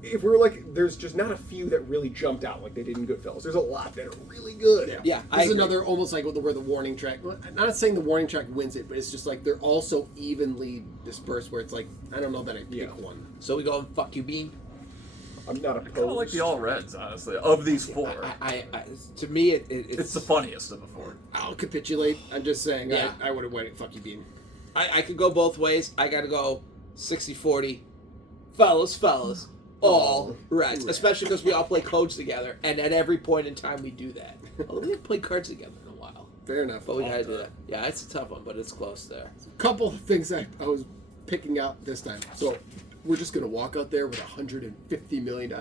if we're like, there's just not a few that really jumped out like they did in Goodfellas. There's a lot that are really good. Yeah, this is another almost like where the warning track. I'm not saying the warning track wins it, but it's just like they're all so evenly dispersed. Where it's like I don't know that I pick one. So we go fuck you, Bean. I'm not opposed. I kind of like the all reds, honestly. Of these 4, to me, it's the funniest of the 4. I'll capitulate. I'm just saying. Yeah. I would have went fuck you, Bean. I could go both ways. I got to go 60-40. Fellas. All reds. Especially because we all play codes together, and at every point in time we do that. Although we haven't played cards together in a while. Fair enough. But we gotta do that. Yeah, it's a tough one, but it's close there. Couple of things I was picking out this time. So we're just gonna walk out there with $150 million.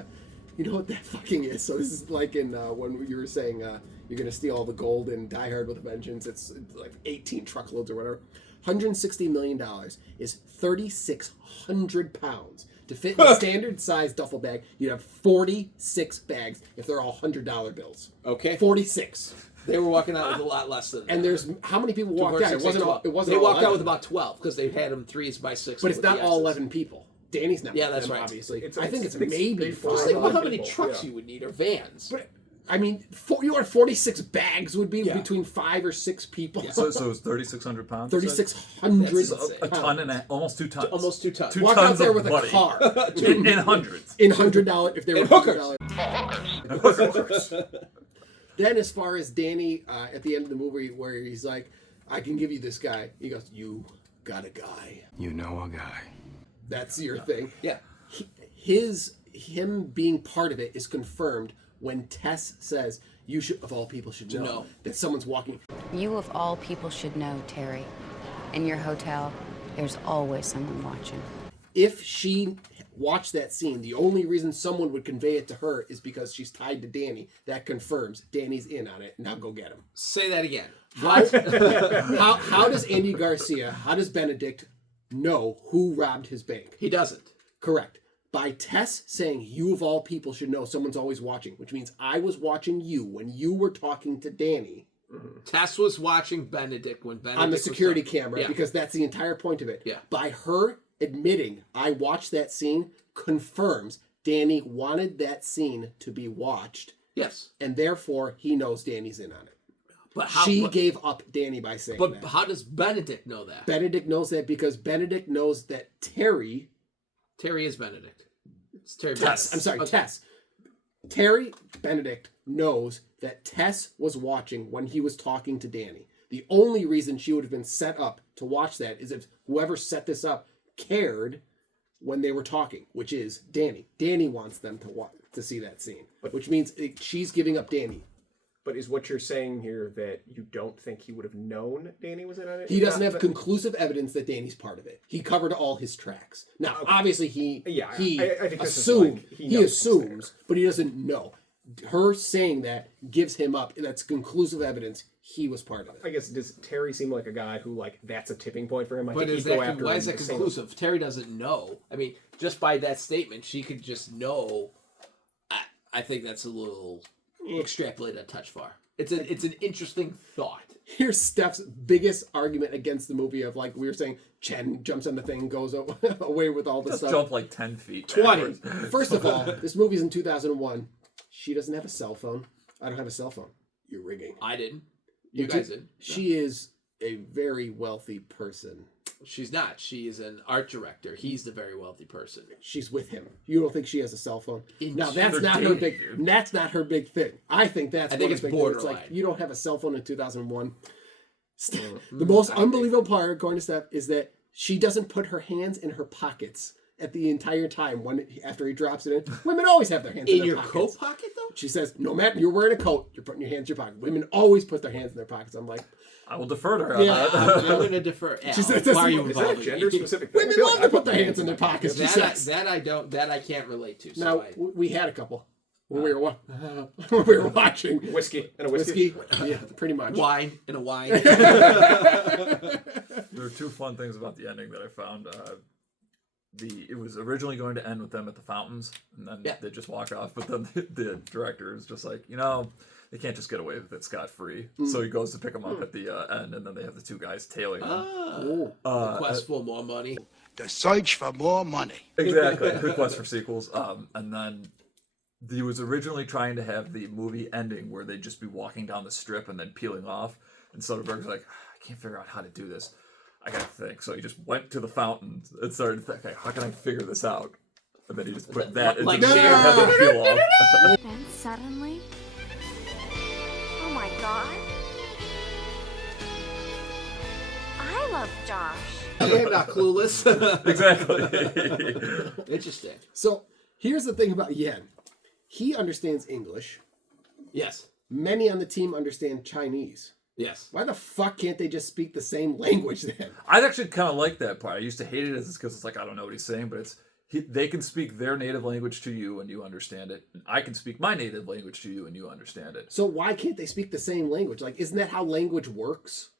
You know what that fucking is? So this is like in when you were saying you're gonna steal all the gold in Die Hard with a Vengeance. It's like 18 truckloads or whatever. $160 million is 3,600 pounds. To fit in a standard size duffel bag, you'd have 46 bags if they're all $100 bills. Okay. 46. They were walking out with a lot less than that. And there's how many people walked out? It wasn't all. They walked out with about 12 because they had them 3s by 6. But it's not all 11 people. Danny's not. Yeah, that's them, right. Obviously, It's I think it's six maybe people. 5. Just think about how many people, trucks yeah. you would need or vans. But I mean, you are 46 bags would be Yeah. between 5 or 6 people. So it's 3,600 pounds? 3,600 a ton and almost 2 tons. Almost 2 tons. 2 Walk tons out there of with a money. car. in hundreds. In $100 if they were hookers. $100. Then, as far as Danny at the end of the movie, where he's like, "I can give you this guy," he goes, "You got a guy." You know a guy. That's your thing. Yeah. Him being part of it is confirmed when Tess says, "You should, of all people, should know that someone's walking." You of all people should know, Terry. In your hotel, there's always someone watching. If she watched that scene, the only reason someone would convey it to her is because she's tied to Danny. That confirms Danny's in on it. Now go get him. Say that again. How does Andy Garcia, how does Benedict know who robbed his bank? He doesn't. Correct. By Tess saying, "You of all people should know someone's always watching," which means I was watching you when you were talking to Danny. Tess was watching Benedict when Benedict on the was security talking. camera, Yeah. because that's the entire point of it. Yeah. By her admitting, "I watched that scene," confirms Danny wanted that scene to be watched. Yes. And therefore, he knows Danny's in on it. But she gave up Danny by saying that. But how does Benedict know that? Benedict knows that because Benedict knows that Terry is Benedict. It's Terry. Tess. I'm sorry, Tess. Terry Benedict knows that Tess was watching when he was talking to Danny. The only reason she would have been set up to watch that is if whoever set this up cared when they were talking, which is Danny. Danny wants them to see that scene, which means she's giving up Danny. But is what you're saying here that you don't think he would have known Danny was in on it? He doesn't have conclusive evidence that Danny's part of it. He covered all his tracks. Now, obviously, he assumes, but he doesn't know. Her saying that gives him up. That's conclusive evidence he was part of it. I guess, does Terry seem like a guy who, like, that's a tipping point for him? Why is that conclusive? Terry doesn't know. I mean, just by that statement, she could just know. I think that's a little extrapolated a touch far. It's an interesting thought. Here's Steph's biggest argument against the movie of, like we were saying, Chen jumps on the thing, goes away with all the stuff. Jump like 10 feet. 20. First of all, this movie's in 2001. She doesn't have a cell phone. I don't have a cell phone. You're rigging. I didn't. You guys did. She is a very wealthy person. She's not. She is an art director. He's the very wealthy person. She's with him. You don't think she has a cell phone? Now that's not her big. That's not her big thing. I think that's. I think it's borderline. It's like you don't have a cell phone in 2001. The most unbelievable part, according to Steph, is that she doesn't put her hands in her pockets at the entire time after he drops it in. Women always have their hands in their pockets. coat pocket, though? She says, no matter, you're wearing a coat, you're putting your hands in your pocket. Women always put their hands in their pockets. I'm like, I will defer to her on that. I'm going to defer. She says, why are you involving me? Gender specific. Women love to put their hands in their pockets. That I can't relate to. So now, we had a couple. When we were watching. Whiskey and a whiskey. Yeah, pretty much. Wine and a wine. There are two fun things about the ending that I found. It was originally going to end with them at the fountains, and then they just walk off. But then the director is just like, they can't just get away with it scot-free. So he goes to pick them up at the end, and then they have the two guys tailing them. The quest for more money. The search for more money. Exactly. The quest for sequels. And then he was originally trying to have the movie ending where they'd just be walking down the strip and then peeling off. And Soderbergh's like, I can't figure out how to do this. I gotta think. So he just went to the fountain and started thinking, okay, how can I figure this out? And then he just put that in the chair and had them peel off. Then suddenly, oh my god, I love Josh. I'm not clueless. Exactly. Interesting. So here's the thing about Yen. He understands English. Yes. Many on the team understand Chinese. Yes. Why the fuck can't they just speak the same language then? I actually kind of like that part. I used to hate it because it's like, I don't know what he's saying, but they can speak their native language to you and you understand it. And I can speak my native language to you and you understand it. So why can't they speak the same language? Like, isn't that how language works?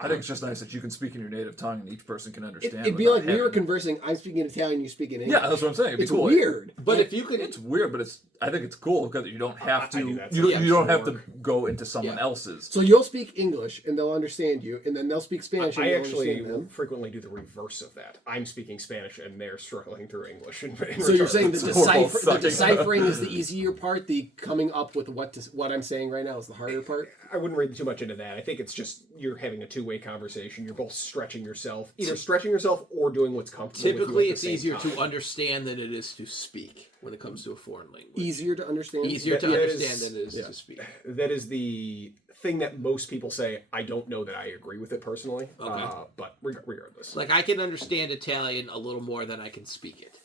I think it's just nice that you can speak in your native tongue and each person can understand. It'd be like we were conversing. I'm speaking Italian, you speak in English. Yeah, that's what I'm saying. It'd be It's cool. weird. But if you could, it's weird, but I think it's cool because you don't have to. You don't have to go into someone else's. So you'll speak English and they'll understand you, and then they'll speak Spanish. And I you'll actually understand them. frequently do the reverse of that. I'm speaking Spanish and they're struggling through English. So you're saying the deciphering is the easier part. The coming up with what I'm saying right now is the harder part. I wouldn't read too much into that. I think it's just you're having a two-way conversation. You're both stretching yourself, either stretching yourself or doing what's comfortable. Typically, it's easier to understand than it is to speak when it comes to a foreign language. Easier to understand. Easier to understand than it is to speak. That is the thing that most people say. I don't know that I agree with it personally, but regardless, like I can understand Italian a little more than I can speak it.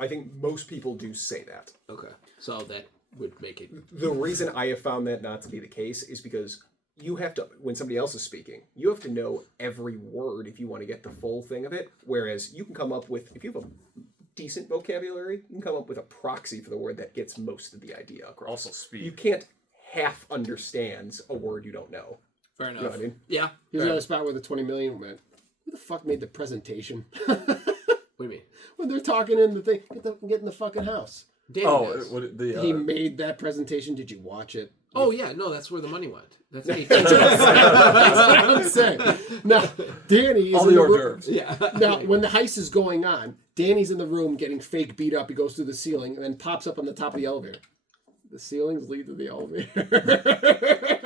I think most people do say that. Okay, so that would make it. The reason I have found that not to be the case is because you have to, when somebody else is speaking, you have to know every word if you want to get the full thing of it. Whereas you can come up with, if you have a decent vocabulary, you can come up with a proxy for the word that gets most of the idea across. Also speak. You can't half understand a word you don't know. Fair enough. You know what I mean? Yeah. Here's another spot where the 20 million went. Who the fuck made the presentation? What do you mean? When they're talking in the thing, get in the fucking house. He made that presentation. Did you watch it? Oh yeah, no, that's where the money went. That's what I'm saying. Now, Danny is all in the the hors d'oeuvres. Yeah. Now, when the heist is going on, Danny's in the room getting fake beat up. He goes through the ceiling and then pops up on the top of the elevator. The ceilings lead to the elevator.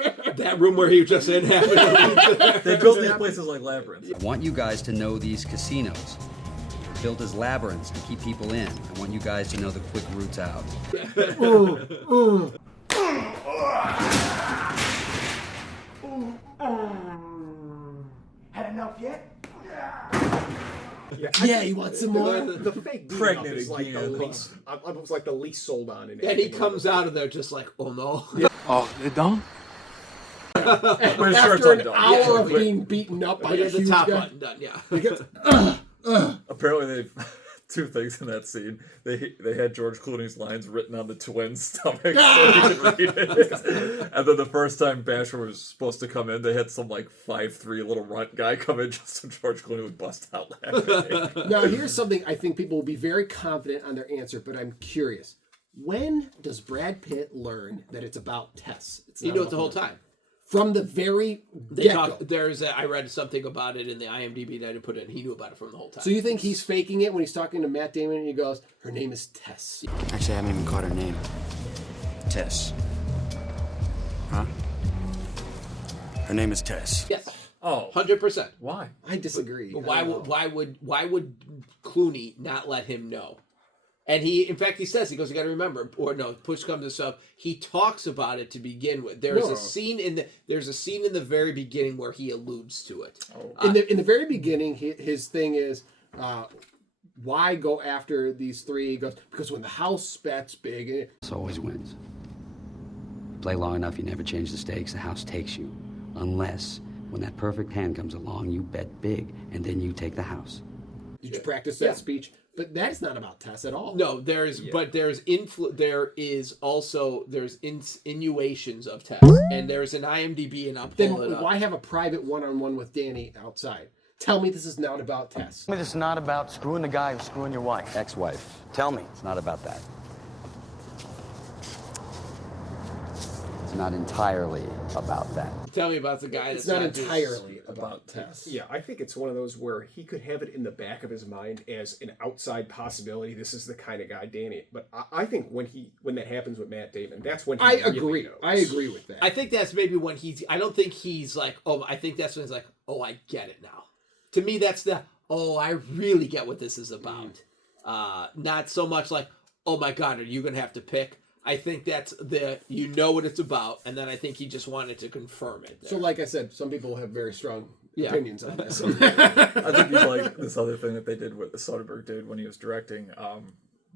room where he just in happened. They built these places like labyrinths. I want you guys to know these casinos. Built as labyrinths to keep people in. I want you guys to know the quick routes out. Had enough yet? Yeah, you want some more? The fake Pregnant is like the again. least. I was like the least sold on in it. And he comes out of there just like, oh no. Oh, they're done? After an hour of being beaten up by But a get the huge top guy. button done, yeah. Apparently, they've two things in that scene. They had George Clooney's lines written on the twins' stomach so he could read it. And then the first time Basher was supposed to come in, they had some like 5'3" little runt guy come in just so George Clooney would bust out laughing. Now, here's something I think people will be very confident on their answer, but I'm curious. When does Brad Pitt learn that it's about Tess? It's He not knew it about the whole her? time. From the very They get-go. talk. I read something about it in the IMDb that I put in. He knew about it from the whole time. So you think he's faking it when he's talking to Matt Damon and he goes, her name is Tess. Actually, I haven't even caught her name. Tess. Huh? Her name is Tess. Yes. Oh, 100%. Why? I disagree. Why would Clooney not let him know? And in fact, he says, he goes, you got to remember, or no, push comes to shove. He talks about it to begin with. There's a scene in the very beginning where he alludes to it. In the very beginning, his thing is, why go after these three? He goes, because when the house bets big, It always wins. Play long enough, you never change the stakes. The house takes you, unless when that perfect hand comes along, you bet big, and then you take the house. Did you practice that speech? But that's not about Tess at all. No, there's insinuations of Tess, and there's an IMDb, and I'll pull it Then up. why have a private one-on-one with Danny outside? Tell me this is not about Tess. Tell me this is not about screwing the guy who's screwing your wife. Ex-wife. Tell me. It's not about that. It's not entirely about that. Tell me about the guy It's that's not just- entirely about Tess. Yeah, I think it's one of those where he could have it in the back of his mind as an outside possibility. This is the kind of guy Danny. But I think when that happens with Matt Damon, that's when he I really agree. knows. I agree with that. I think that's maybe when I don't think he's like, oh, I think that's when he's like, oh, I get it now. To me, that's I really get what this is about. Not so much like, oh my God, are you going to have to pick? I think that's you know what it's about, and then I think he just wanted to confirm it. So, like I said, some people have very strong opinions on this. I think he's like this other thing that they did, what Soderbergh did when he was directing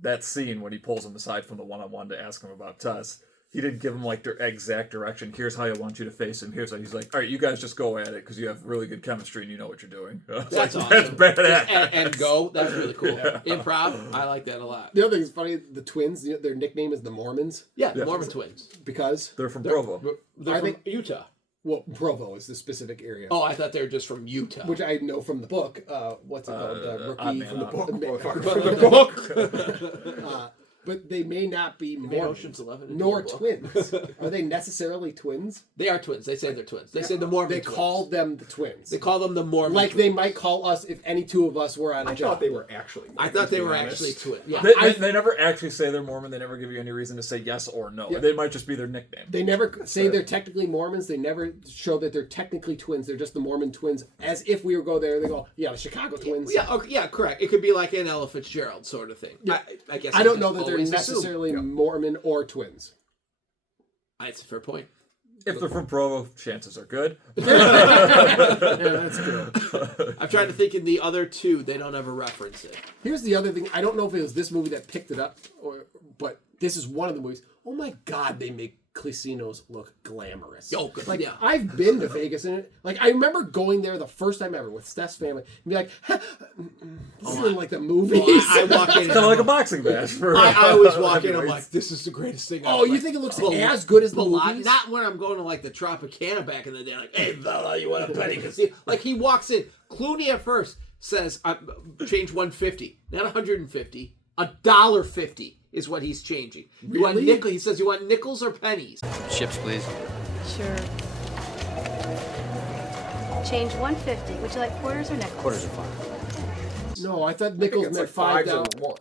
that scene when he pulls him aside from the one-on-one to ask him about Tess. He didn't give him like their exact direction. Here's how I want you to face him. Here's how he's like, all right, you guys just go at it because you have really good chemistry and you know what you're doing. That's awesome. That's badass. And go. That's really cool. Yeah. Improv. I like that a lot. The other thing is funny. The twins, their nickname is the Mormons. Yeah, the Mormon twins. Because they're from Provo. They're from Utah. Well, Provo is the specific area. Oh, I thought they were just from Utah. Which I know from the book. What's it called? Rookie from the book. From the book. But they may not be Mormons, Ocean's 11 nor twins. Are they necessarily twins? They are twins. They say they're twins. They say the Mormon They twins. call them the twins. They call them the Mormon Like twins. they might call us if any two of us were on a I job. thought they were actually. I thought they were actually twins. Yeah. They never actually say they're Mormon. They never give you any reason to say yes or no. Yeah. They might just be their nickname. They never say they're technically Mormons. They never show that they're technically twins. They're just the Mormon twins. As if we would go there, they go, yeah, the Chicago twins. Yeah, okay, yeah, correct. It could be like an Ella Fitzgerald sort of thing. Yeah. I guess I you don't just know that they're always necessarily assume. Mormon or twins. It's a fair point. If they're from Provo, chances are good. Yeah, that's good. I'm trying to think in the other two, they don't ever reference it. Here's the other thing. I don't know if it was this movie that picked it up, but this is one of the movies. Oh my God, they make casinos look glamorous. Yo, good. Like Yeah. I've been to Vegas and I remember going there the first time ever with Steph's family and be like, this is like the movies. I walk in. It's kind of like a boxing match. I always walk in. I'm like, this is the greatest thing. Oh, you think it looks as good as the movies? Not when I'm going to like the Tropicana back in the day. Like, hey, fella, you want a penny casino? Like he walks in. Clooney at first says, change 150, not 150, $1.50 is what he's changing. You want Really? nickel? He says, you want nickels or pennies? Chips, please. Sure. Change 150. Would you like quarters or nickels? Quarters are fine. No, I thought I think nickels it's meant like $5 $5. or more.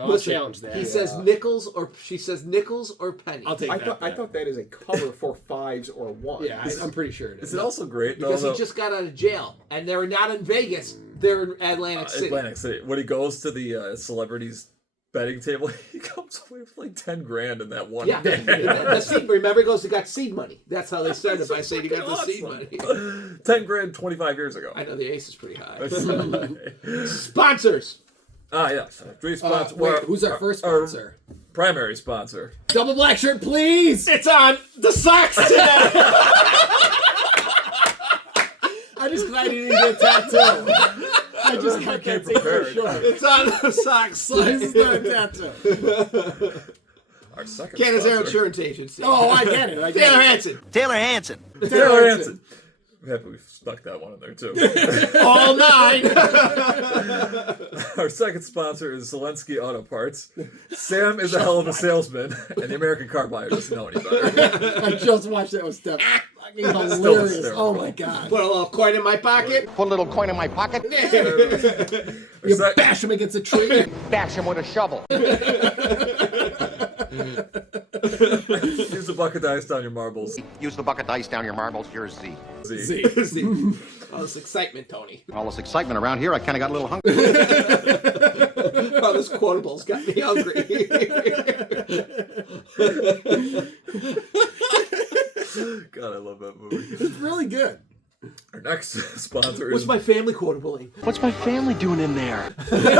I'll challenge that. He says nickels or she says nickels or pennies. I'll take that. I thought that is a cover for fives or ones. Yeah, I'm pretty sure it is. Is it also great Because though, he just got out of jail, and they're not in Vegas. They're in Atlantic City. Atlantic City. When he goes to the celebrities betting table, he comes away with like 10 grand in that one. Yeah, the seed. Remember, he goes, he got seed money. That's how they started by saying he got the awesome. seed money. 10 grand 25 years ago. I know the ace is pretty high. Sponsors. Yeah. Three sponsors. Wait, who's our first sponsor? Our primary sponsor. Double black shirt, please. It's on the socks today. I'm just glad he didn't get a tattoo. I just cut that thing for short. It's on the socks. This is not a tattoo. Our second Canizero sponsor. Insurance Agency. Oh, I get it. Taylor Hanson. Taylor Hanson. Taylor Hanson. I'm happy we've stuck that one in there too. All 9. Our second sponsor is Zelensky Auto Parts. Sam is a hell of a salesman, and the American car buyer doesn't know any better. I just watched that with Steph. Fucking hilarious. Oh my god. Put a little coin in my pocket. Put a little coin in my pocket. You bash him against a tree. Bash him with a shovel. Use the bucket dice down your marbles. Use the bucket dice down your marbles. Here's Z. See. All this excitement, Tony. All this excitement around here, I kind of got a little hungry. All this Quotables got me hungry. God, I love that movie. It's really good. Our next sponsor What's is my family quotable? What's my family doing in there? That's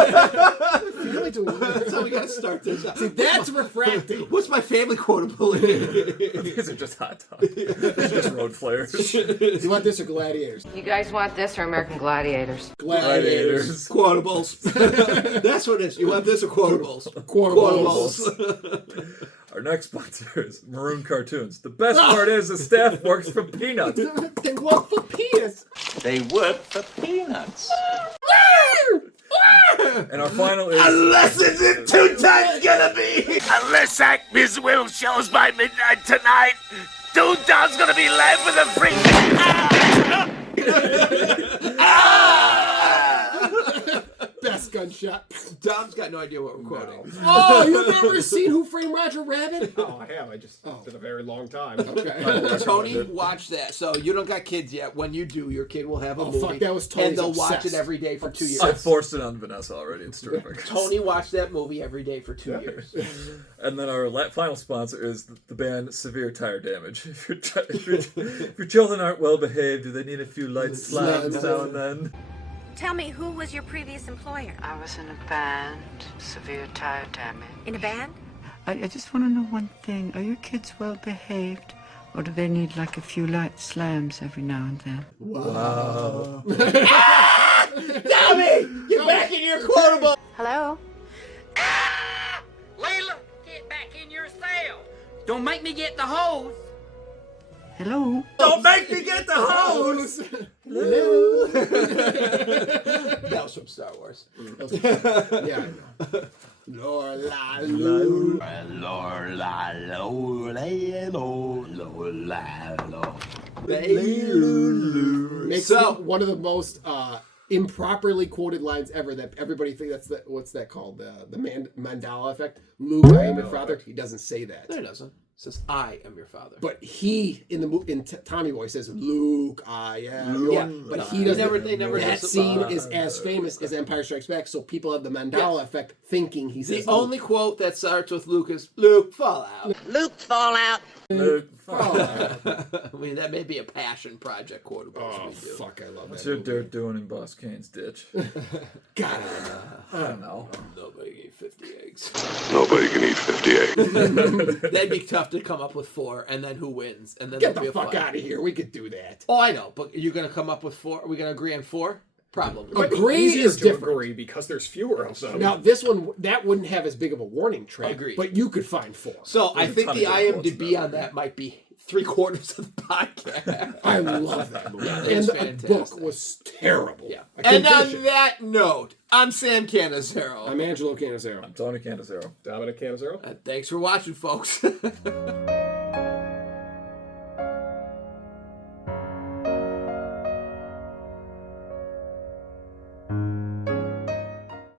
how we gotta start this out. See, that's refracting. What's my family quotable? These are just hot dogs. These are just road flares. Do you want this or gladiators? You guys want this or American Gladiators? Gladiators. Quotables. That's what it is. You want this or quotables? Quotables. Our next sponsor is Maroon Cartoons. The best part is the staff works for peanuts. They work for peanuts. They work for peanuts. And our final is... Unless it's in 2 times gonna be! Unless Acme's Will shows by midnight tonight, Toontown's gonna be live with a freak. Best gunshot. Dom's got no idea what we're quoting. Oh, you've never seen Who Framed Roger Rabbit? Oh, I have. It's been a very long time. Okay. Tony, watch that. So you don't got kids yet. When you do, your kid will have a movie. Fuck, that was Tony's and they'll watch obsessed. it every day for 2 years. I forced it on Vanessa already. It's terrific. Tony watched that movie every day for 2 years. And then our final sponsor is the band Severe Tire Damage. If your children aren't well behaved, do they need a few light slams now and then? Tell me, who was your previous employer? I was in a band, severe tire damage. In a band? I just want to know one thing. Are your kids well behaved? Or do they need like a few light slams every now and then? Wow. Tommy! Get back in your quotable! Hello? Layla, get back in your cell. Don't make me get the hose. Hello? Don't make me get the hose! Hello? That was from Star Wars. Yeah, I know. Lorla, lo. Makes one of the most improperly quoted lines ever that everybody thinks that's the, what's that called? The Mandela effect. Luke, I am your father. He doesn't say that. No, he doesn't. He says, I am your father. But he, in Tommy Boy, says, Luke, I am your... Yeah, but he doesn't... They never that scene is as famous as Empire Strikes Back, so people have the Mandela effect thinking he says The only quote that starts with Luke is, Luke, fall out. Luke, fall out. Luke, I mean, that may be a passion project quotable. Oh, fuck, I love What's that your movie. dirt doing in Boss Kane's ditch? God, I don't know. Nobody can eat 50 eggs. Nobody can eat 50 eggs. That'd be tough to come up with 4, and then who wins? And then get there'll the be a fuck fight. out of here. We could do that. Oh, I know, but you're going to come up with 4? Are we going to agree on 4? Probably. It might be Agree easier is to different. agree because there's fewer of them. Now, this one, that wouldn't have as big of a warning track, Agreed. but you could find 4. So I There's a think ton the of good quotes in IMDb that on that might be 3/4 of the podcast. I love that movie. Yeah, And it's the fantastic. book was terrible. Yeah. I couldn't And on finish it. that note, I'm Sam Canizero. I'm Angelo Canizero. I'm Tony Canizero. Dominic Canizero. Thanks for watching, folks.